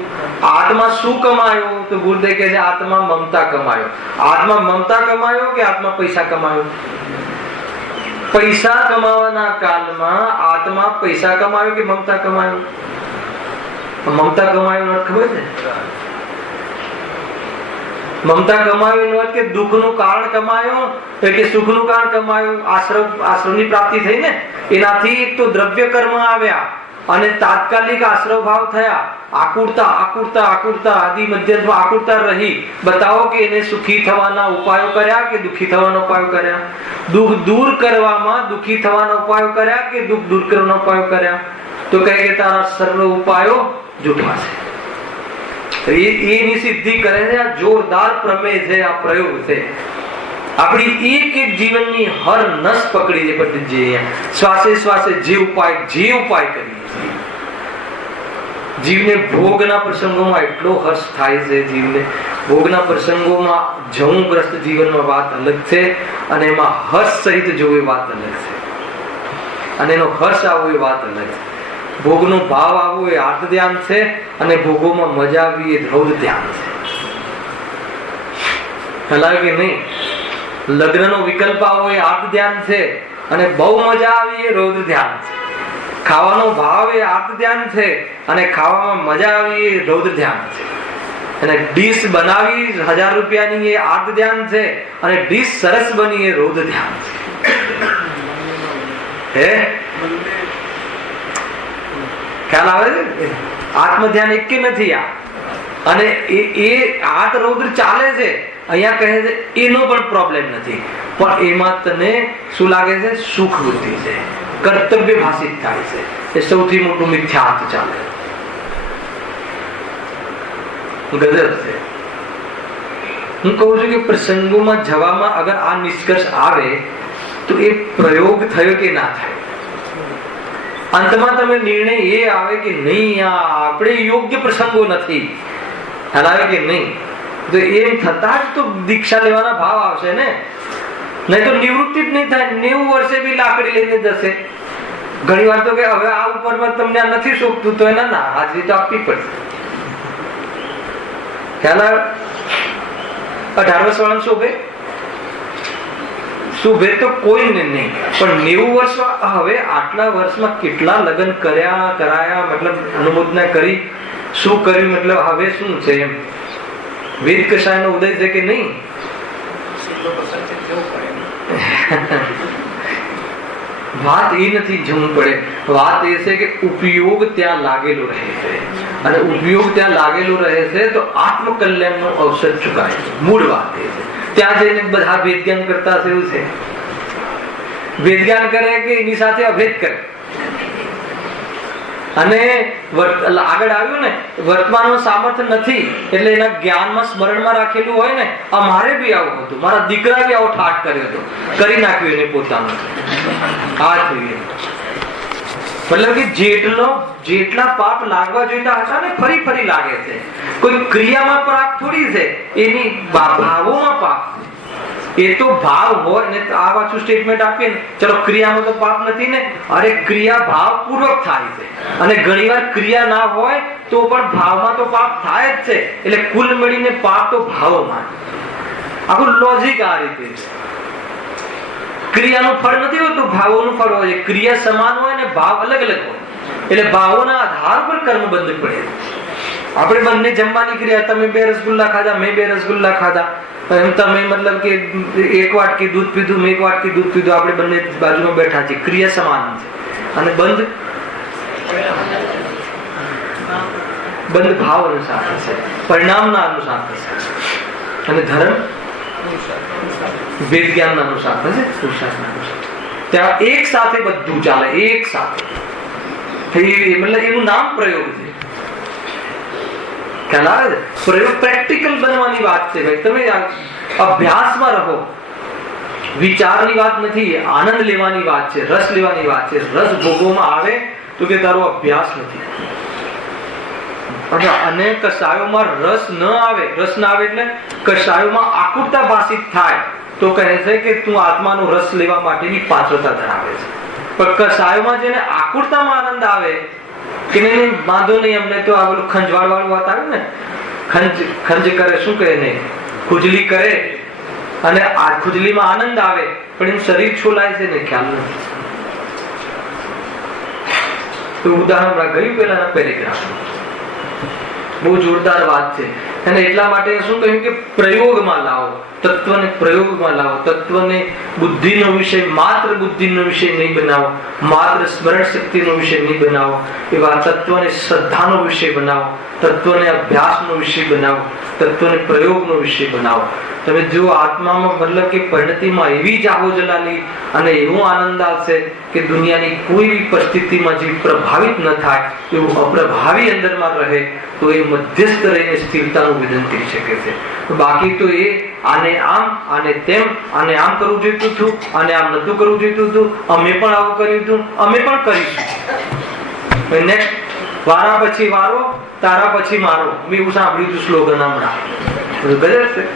આત્મા શું કમાયો? તો ગુરુદેવ કહે છે આત્મા મમતા કમાયો. આત્મા મમતા કમાયો કે આત્મા પૈસા કમાયો? પૈસા કમાવાના કાલમાં આત્મા પૈસા કમાયો કે મમતા કમાયો? મમતા કમાયો ખબર છે? મમતા કમાયો એનો અર્થ કે દુઃખનું કારણ કમાયો કે સુખનું કારણ કમાયું? આશ્રમની પ્રાપ્તિ થઈ ને, એનાથી એક તો દ્રવ્ય કર્મ આવ્યા અને તાત્કાલિક આશ્રવ ભાવ થયા. આકુરતા આકુરતા આકુરતા આદિ મધ્યમાં આકુરતા રહી. બતાવો કે એને સુખી થવાના ઉપાયો કર્યા કે દુઃખી થવાના ઉપાયો કર્યા? દુઃખ દૂર કરવામાં દુઃખી થવાના ઉપાયો કર્યા કે દુઃખ દૂર કરવાના ઉપાયો કર્યા? તો કહે કે તારા સર્વ ઉપાયો જૂઠા છે. એની સિદ્ધિ કરે છે. આ જોરદાર પ્રમેય છે, આ પ્રયોગ છે. આપણી એક એક જીવનની હર નસ પકડી છે પંડિતજી. શ્વાસે શ્વાસે જે ઉપાય કરીએ જીવને ભોગના પ્રસંગોમાં એટલો હર્ષ થાય છે. જીવને ભોગના પ્રસંગોમાં જવું ગ્રસ્ત જીવનમાં વાત અલગ છે અને એમાં હર્ષ સહિત જોવું વાત અલગ છે અને એનો હર્ષ આવવો એ વાત અલગ છે. ભોગનો ભાવ આવવો એ આર્ત ધ્યાન છે અને ભોગોમાં મજા આવી એ રૌદ્ર ધ્યાન છે. હલાવે કે નહીં? લગ્નનો વિકલ્પ આવવો એ આર્ત ધ્યાન છે અને બહુ મજા આવી એ રૌદ્ર ધ્યાન છે. ખાવાનો ભાવ એ આર્ત ધ્યાન છે અને ખાવામાં મજા આવી એ રૌદ્ર ધ્યાન છે. અને ડીશ બનાવી 1000 રૂપિયાની એ આર્ત ધ્યાન છે અને ડીશ સરસ બની એ રૌદ્ર ધ્યાન છે. ખ્યાલ આવે છે? આત્મ ધ્યાન એક કે નથી આ. અને એ આત રૌદ્ર ચાલે છે અહીંયા કહે છે એનો પણ પ્રોબ્લેમ નથી, પણ એમાં તને શું લાગે છે? સુખ વૃત્તિ છે, કર્તવ્ય ભાષિત થાય છે. એ સૌથી મોટું મિથ્યાર્થ ચાલે. ગજબ છે. હું કહું છું કે પ્રસંગોમાં જવામાં અગર આ નિષ્કર્ષ આવે તો એ પ્રયોગ થયો કે ના થયો. અંતમાં તમે નિર્ણય એ આવે કે નહીં આપણે યોગ્ય પ્રસંગો નથી, હલાવે કે નહીં, તો એમ થતા જ તો દીક્ષા લેવાના ભાવ આવશે ને. નહીં તો નિવૃત્તિ જ નહીં થાય. 90 વર્ષે બી લાકડી લઈને જશે. ઘણી વાર તો કે હવે આ ઉપરમાં તમને આ નથી શોભતું તો એના ના હાજરી તો આપવી પડશે. ખ્યાલ આવે? 18 વર્ષ વાળા શોભે શુભે તો કોઈને નહીં, પણ 90 વર્ષ હવે આટલા વર્ષમાં કેટલા લગ્ન કરાયા મતલબ અનુમોદના કરી, શું કર્યું મતલબ હવે શું છે એમ? વેદ કષાયનો ઉદય છે કે નહીં? વાત એ નથી જવું પડે, વાત એ છે કે ઉપયોગ ત્યાં લાગેલો રહે છે અને ઉપયોગ ત્યાં લાગેલો રહે છે તો આત્મકલ્યાણનો અવસર ચુકાય છે. મૂળ વાત એ છે. ત્યાં જઈને બધા ભેદ જ્ઞાન કરતા છે એવું છે. ભેદ જ્ઞાન કરે કે એની સાથે અભેદ કરે. અને આગળ આવ્યું ને વર્તમાનમાં સામર્થ્ય નથી એટલે એના જ્ઞાનમાં સ્મરણમાં રાખેલું હોય ને, અમારે બી આવું હતું, મારા દીકરા બી આવો ઠાટ કર્યો હતો, કરી નાખ્યું એને પોતાનું. આ જોઈએ મતલબ કે જેટલા પાપ લાગવા જોઈતા હતા ને ફરી લાગે છે. કોઈ ક્રિયામાં પાપ થોડી છે, એની ભાવોમાં પાપ. એ તો ભાવ હોય ને આ પાછું સ્ટેટમેન્ટ આપીએ ને ચલો ક્રિયામાં તો પાપ નથી ને, અરે ક્રિયા ભાવ પૂર્વક થાય છે અને ઘણીવાર ક્રિયા ના હોય તો પણ ભાવમાં તો પાપ થાય જ છે. એટલે કુલ મળીને પાપ તો ભાવોમાં. આખું લોજિક આ રીતે છે. ક્રિયાનું ફળ નથી હોતું, ભાવોનું ફળ હોય. ક્રિયા સમાન હોય ને ભાવ અલગ અલગ હોય એટલે ભાવોના આધાર પર કર્મ બંધ પડે. આપણે બંને જમવાની ક્રિયા, તમે 2 રસગુલ્લા ખાધા, મેં 2 રસગુલ્લા ખાધા, તમે મતલબ કે 1 વાટકી દૂધ પીધું, મેં 1 વાટકી દૂધ પીધું, આપણે બંને બાજુમાં બેઠા છીએ, ક્રિયા સમાન છે અને બંધ ભાવ અનુસાર થશે, પરિણામના અનુસાર થશે અને ધર્મ વેદ જ્ઞાનના અનુસાર થશે, પુરુષાર્થના અનુસાર. ત્યાં એક સાથે બધું ચાલે, એક સાથે. મતલબ એનું નામ પ્રયોગ છે. ખ્યાલ આવે છે? પ્રયોગ પ્રેક્ટિકલ બનવાની વાત છે ભાઈ. તમે અભ્યાસમાં રહો, વિચારની વાત નથી, આનંદ લેવાની વાત છે, રસ લેવાની વાત છે. રસ ભોગોમાં આવે તો કે તારો અભ્યાસ નથી. અને કસાયોમાં રસ ન આવે, રસ ના આવે એટલે કસાયોમાં આકુરતા ભાષિત થાય તો કહે છે કે તું આત્માનો રસ લેવા માટેની પાત્રતા ધરાવે છે. પણ કસાયોમાં જેને આકુરતામાં આનંદ આવે કે નહીં વાંધો નહીં, અમને તો આ બધું ખંજવાળ વાળું વાત આવ્યું ને, ખંજ કરે, શું કહે નહીં, ખુજલી કરે અને આ ખુજલીમાં આનંદ આવે પણ એનું શરીર છોલાય છે ને ખ્યાલ નથી. તો ઉદાહરણ ગયું પેલાના પેરેગ્રાફ, બહુ જોરદાર વાત છે. અને એટલા માટે શું કહ્યું કે પ્રયોગમાં લાવો, તત્વને પ્રયોગમાં લાવો. તત્વને બુદ્ધિનો વિષય, માત્ર બુદ્ધિનો વિષય નહીં બનાવો, માત્ર સ્મરણ શક્તિનો વિષય નહીં બનાવો. એવા તત્વને શ્રદ્ધાનો વિષય બનાવો, તત્વને અભ્યાસનો વિષય બનાવો, તત્વને પ્રયોગનો વિષય બનાવો. તમે જો આત્મામાં મતલબ કે પરિણતિમાં એવી જાગો જલાલી અને એવો આનંદ આવશે કે દુનિયાની કોઈ બી પરિસ્થિતિમાં જે પ્રભાવિત ન થાય એવું અપ્રભાવી અંદરમાં રહે તો એ મધ્યસ્થ રહીને સ્થિરતાનું વિધન કરી શકે છે. બાકી તો એ આને આમ, આને તેમ, આને આમ કરવું જોઈતું હતું, આને આમ નતું કરવું જોઈતું હતું, અમે પણ આવું કર્યું હતું, અમે પણ કરીશું. નેક્સ્ટ વારા પછી વારો, તારા પછી મારો. મેં એવું સાંભળ્યું હતું સ્લોગન હમણાં. ગજબ છે.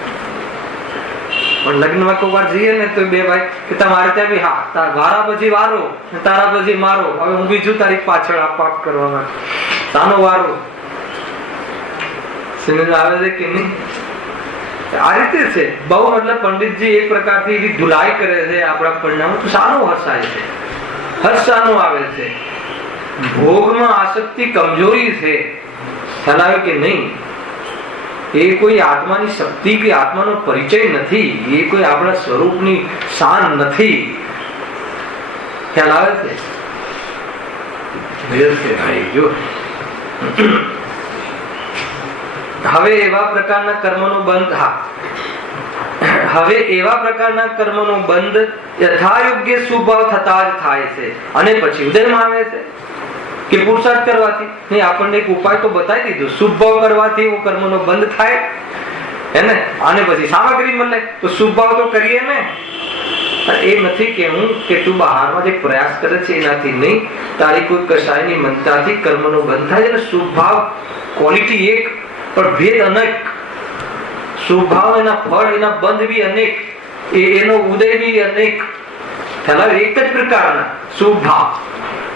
પણ લગ્નમાં કોઈ વાર જઈએ ને તો બે ભાઈ કે તમારે ત્યાં બી હા વારા પછી વારો, તારા પછી મારો. હવે હું બીજું તારી પાછળ આપ કરવાના, તાનો વારો. સમજ આવે છે કે નહીં? આ રીતે છે બહુ. મતલબ પંડિતજી એક પ્રકારથી એવી ધુલાઈ કરે છે આપણા પરિણામ, તો સાનો હર્ષાય છે, હર્ષ સાનો આવે છે. ભોગમાં આસક્તિ કમજોરી છે, ખ્યાલ આવે કે નહીં? એ કોઈ આત્માની શક્તિ કે આત્માનો પરિચય નથી, એ કોઈ આપણા સ્વરૂપની શાન નથી. ખ્યાલ આવે છે? ભાઈ જો હવે એવા પ્રકારના કર્મનો બંધ, હા હવે એવા પ્રકારના કર્મનો બંધ યથાયોગ્ય સ્વભાવ થતા જ થાય છે. અને પછી ઉદયમાં આવે છે કે પુરુષાર્થ કરવાથી નહીં, આપણને એક ઉપાય તો બતાવી દીધો. શુભભાવ કરવાથી એવો કર્મનો બંધ થાય એને, અને પછી સામગ્રી મળે તો શુભભાવ તો કરીએ ને. એ નથી કે હું કે તું બહારમાં જે પ્રયાસ કરે છે એનાથી નહીં, તારી કોઈ કશાયની મનતાથી કર્મનો બંધ થાય છે. શુભભાવ ક્વોલિટી એક પણ ભેદ અનેક. શુભભાવ એના ફળ, એના બંધ બી અનેક, એનો ઉદય બી અનેક. એક જ પ્રકારના શુભભાવ.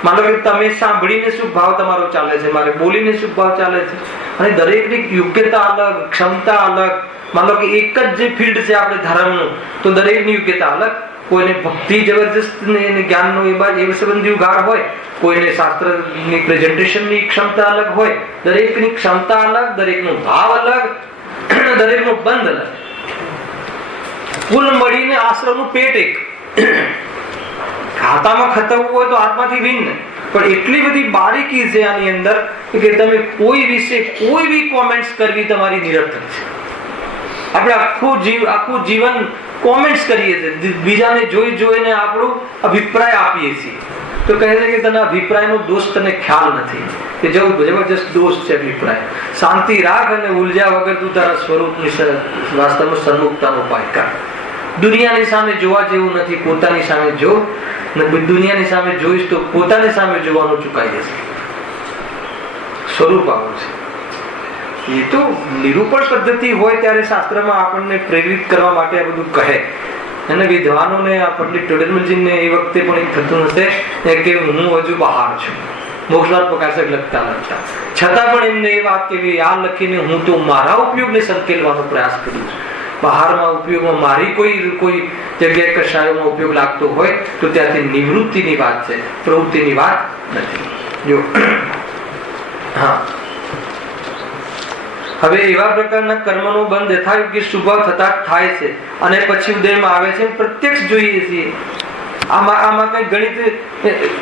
માનો કે તમે સાંભળીને શુભ ભાવ તમારો ચાલે છે, મારે બોલીને શુભ ભાવ ચાલે છે, અને દરેકની યોગ્યતા અલગ, ક્ષમતા અલગ. માનો કે એક જ જે ફિલ્ડ છે આપણે ધર્મનું, તો દરેકની યોગ્યતા અલગ. કોઈને ભક્તિ જબરજસ્ત જ્ઞાનનો એ સંબંધી ઉઘાડ હોય, કોઈને શાસ્ત્રની પ્રેઝન્ટેશનની ક્ષમતા અલગ હોય. દરેકની ક્ષમતા અલગ, દરેકનો ભાવ અલગ, દરેકનો બંધ અલગ. કુલ મળીને આશ્રમનું પેટ એક. ખાતામાં ખતરવું હોય તો આત્માથી ભિન્ન, પણ એટલી બધી બારીકી છે આની અંદર કે તમે કોઈ વિશે કોઈ બી કોમેન્ટ્સ કરવી તમારી નિરર્થક છે. આપણે આખું જીવન કોમેન્ટ્સ કરીએ છીએ, બીજાને જોઈને આપણો અભિપ્રાય આપીએ છીએ. તો કહે છે કે તને અભિપ્રાયનો દોષ તને ખ્યાલ નથી, કે જબરજસ્ત દોષ છે અભિપ્રાય. શાંતિ રાખ અને ઉલઝ્યા વગર તું તારા સ્વરૂપની વાસ્તવમાં સન્મુખતાનો ઉપાય કર. દુનિયાની સામે જોવા જેવું નથી, પોતાની સામે જો. દુનિયાની સામે જોઈશ તો પોતાની સામે જોવાનું ચૂકાઈ જશે. સ્વરૂપ આવું છે. એ તો નિરૂપણ પદ્ધતિ હોય ત્યારે શાસ્ત્રમાં આપણને પ્રેરિત કરવા માટે આ બધું કહે. અને વિદ્વાનોને આ પંડિત ટોડરમલજીને એ વખતે પણ એ થતું હશે કે હું હજુ બહાર છું, મોક્ષવાદ પ્રકાશક લખતા છતાં પણ એમને એ વાત કેવી, આ લખીને હું તો મારા ઉપયોગને સંકેલવાનો પ્રયાસ કરું છું. બહારમાં ઉપયોગમાં મારી કોઈ જગ્યાએ કશાયોમાં ઉપયોગ લાગતો હોય તો ત્યાંથી નિવૃત્તિની વાત છે, પ્રવૃત્તિની વાત નથી. જો હા, હવે એવા પ્રકારના કર્મનો બંધ યથાયોગ્ય સ્વભાવ થતા થાય છે. અને પછી ઉદયમાં આવે છે પ્રત્યક્ષ જોઈએ છીએ. આમાં કઈ ગણિત,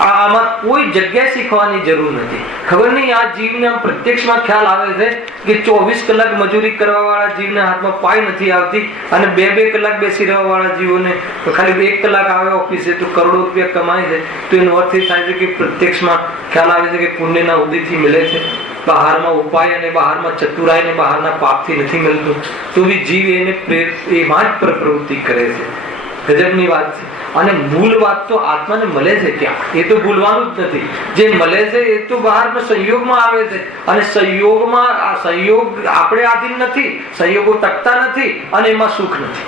આમાં કોઈ જગ્યાએ શીખવાની જરૂર નથી. ખબર નહીં આ જીવને પ્રત્યક્ષમાં ખ્યાલ આવે છે કે 24 કલાક મજૂરી કરવા વાળા જીવને હાથમાં પાય નથી આવતી, અને 2 કલાક બેસી રહેવા વાળા જીવોને ખાલી 1 કલાક આવે ઓફિસે તો કરોડો રૂપિયા કમાય છે. તો એનો અર્થ એ થાય છે કે પ્રત્યક્ષમાં ખ્યાલ આવે છે કે પુણ્યના ઉદયથી મળે છે. બહારમાં ઉપાય અને બહારમાં ચતુરાઈ ને બહારના પાપથી નથી મળતું. તો બી જીવ એને એમાં જ પ્રવૃત્તિ કરે છે. ગજબની વાત છે. અને મૂળ વાત તો આત્માને મળે છે ક્યાં, એ તો ભૂલવાનું જ નથી. જે મળે છે એ તો બહારના સંયોગમાં આવે છે, અને સંયોગમાં સંયોગ આપણે આધીન નથી, સંયોગો ટકતા નથી, અને એમાં સુખ નથી.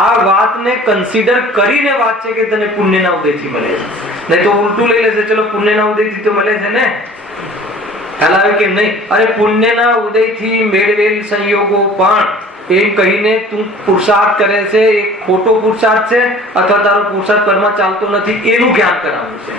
આ વાતને કન્સિડર કરીને વાત છે કે તને પુણ્યના ઉદયથી મળે છે. નહીં તો ઉલટું લઈ લેશે, ચલો પુણ્યના ઉદયથી તો મળે છે ને, ખ્યાલ આવે કે નહીં? અરે પુણ્યના ઉદયથી મેળવેલ સંયોગો પણ એમ કહીને તું પુરુષાર્થ કરે છે એ ખોટો પુરુષાર્થ છે અથવા તારો પુરુષાર્થ પરમાં ચાલતો નથી એનું જ્ઞાન કરાવવું છે.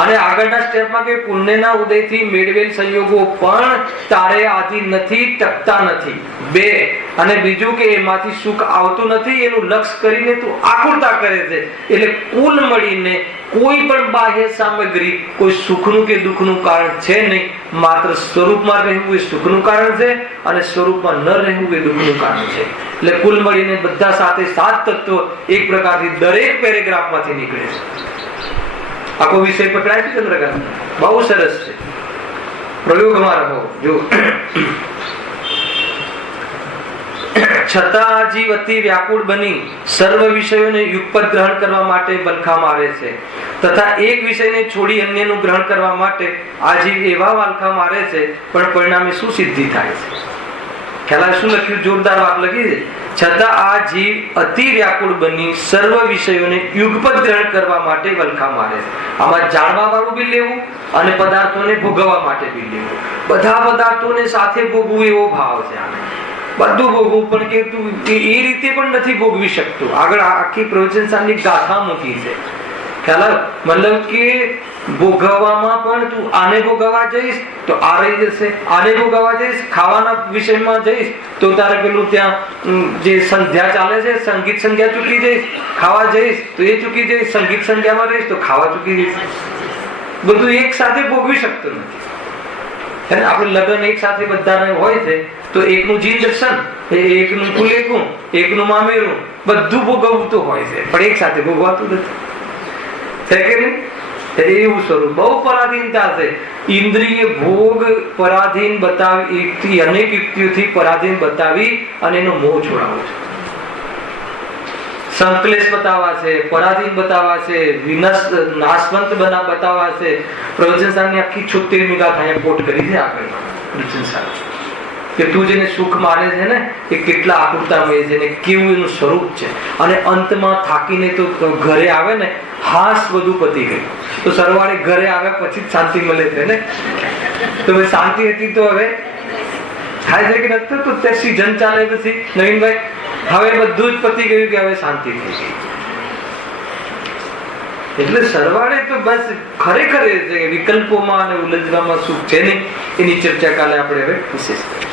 અને આગળના સ્ટેપમાં કે પુણ્યના ઉદયથી મેળવેલ સંયોગો પણ તારે આધીન નથી, ટકતા નથી. 2 અને બીજું કે એમાંથી સુખ આવતું નથી એનું લક્ષ્ય કરીને તું આકુરતા કરે છે. એટલે કુલ મળીને કોઈ પણ બાહ્ય સામગ્રી કોઈ સુખનું કે દુઃખનું કારણ છે નહીં. માત્ર સ્વરૂપમાં રહેવું એ સુખનું કારણ છે અને સ્વરૂપમાં ન રહેવું એ દુઃખનું કારણ છે. એટલે કુલ મળીને બધા સાથે 7 તત્વો એક પ્રકારથી દરેક પેરેગ્રાફમાંથી નીકળે છે. આખો વિષય પકડાય છે ચંદ્રકાંત, બહુ સરસ છે. પ્રયોગમાં રહો. જો છતાં જીવ અતિ વ્યાકુળ બની સર્વ વિષયોને યુગપત ગ્રહણ કરવા માટે બલખા મારે છે તથા એક વિષયને છોડી અન્યનું ગ્રહણ કરવા માટે આ જીવ એવા વાલખા મારે છે, પણ પરિણામે શું સિદ્ધિ થાય છે? ખ્યાલ શું લખ્યું? જોરદાર વાત લખી છે. છતાં આ જીવ અતિ વ્યાકુળ બની સર્વ વિષયોને યુગપત ગ્રહણ કરવા માટે વલખા મારે છે. આમાં જાણવા વાળું બી લેવું અને પદાર્થોને ભોગવવા માટે બી લેવું. બધા પદાર્થોને સાથે ભોગવું એવો ભાવ છે. આને બધું ભોગવું પણ કે તું એ રીતે પણ નથી ભોગવી શકતું. આગળ આખી પ્રવચન સાની ગાથા મૂકી છે. ખ્યાલ મતલબ કે ભોગવવામાં પણ તું આને ભોગવવા જઈશ તો આ રહી જશે, આને ભોગવવા જઈશ ખાવાના વિષયમાં જઈશ તો તારે પેલું ત્યાં જે સંધ્યા ચાલે છે સંગીત સંધ્યા ચૂકી જઈશ, ખાવા જઈશ તો એ ચૂકી જઈશ, સંગીત સંધ્યામાં રહીશ તો ખાવા ચૂકી જઈશ. બધું એક સાથે ભોગવી શકતું નથી. આપણે લગ્ન એક સાથે બધાને હોય છે તો એકનું જીન દર્શન, એકનું કુલેકું, એકનું મામેરું બધું ભોગવવું તો હોય છે પણ એક સાથે ભોગવાતું નથી. એવું સ્વરૂપ બહુ પરાધીનતા છે. ઇન્દ્રિય ભોગ પરાધીન બતાવી અનેક યુક્તિઓથી પરાધીન બતાવી અને એનો મોહ છોડાવો છે. સંકલેશ બતાવવા છે, પરાધીન બતાવવા છે, નાશવંત બતાવવા છે. પ્રવચન સાહેબની આખી 76મી ગાથા અહીંયા કોટ કરી છે આગળ પ્રવચન સાહેબ કે તું જેને સુખ માને છે ને એ કેટલા આકુરતામય છે ને કેવું એનું સ્વરૂપ છે. અને અંતમાં થાકીને તો ઘરે આવે ને હાસ બધું પતી ગયું તો સરવાળે ઘરે આવ્યા પછી જ શાંતિ મળે છે ને. તો શાંતિ હતી તો હવે થાય છે કે નથી? તો તે સીઝન ચાલે પછી નવીનભાઈ હવે બધું જ પતી ગયું કે હવે શાંતિ થઈ ગઈ. એટલે સરવાળે તો બસ ખરેખર એ છે વિકલ્પોમાં અને ઉલઝવામાં સુખ છે નહીં. એની ચર્ચા કાલે આપણે હવે વિશેષ કરીશું.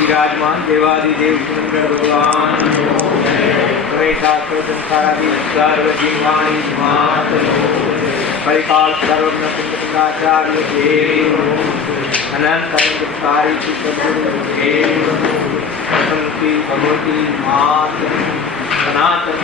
विराजमान देवादिदेव सुंदर भगवान परिकाल सर्वज्ञ पुण्यचार्य देव अनंत कारी सदगुरु भगवती मात सनातन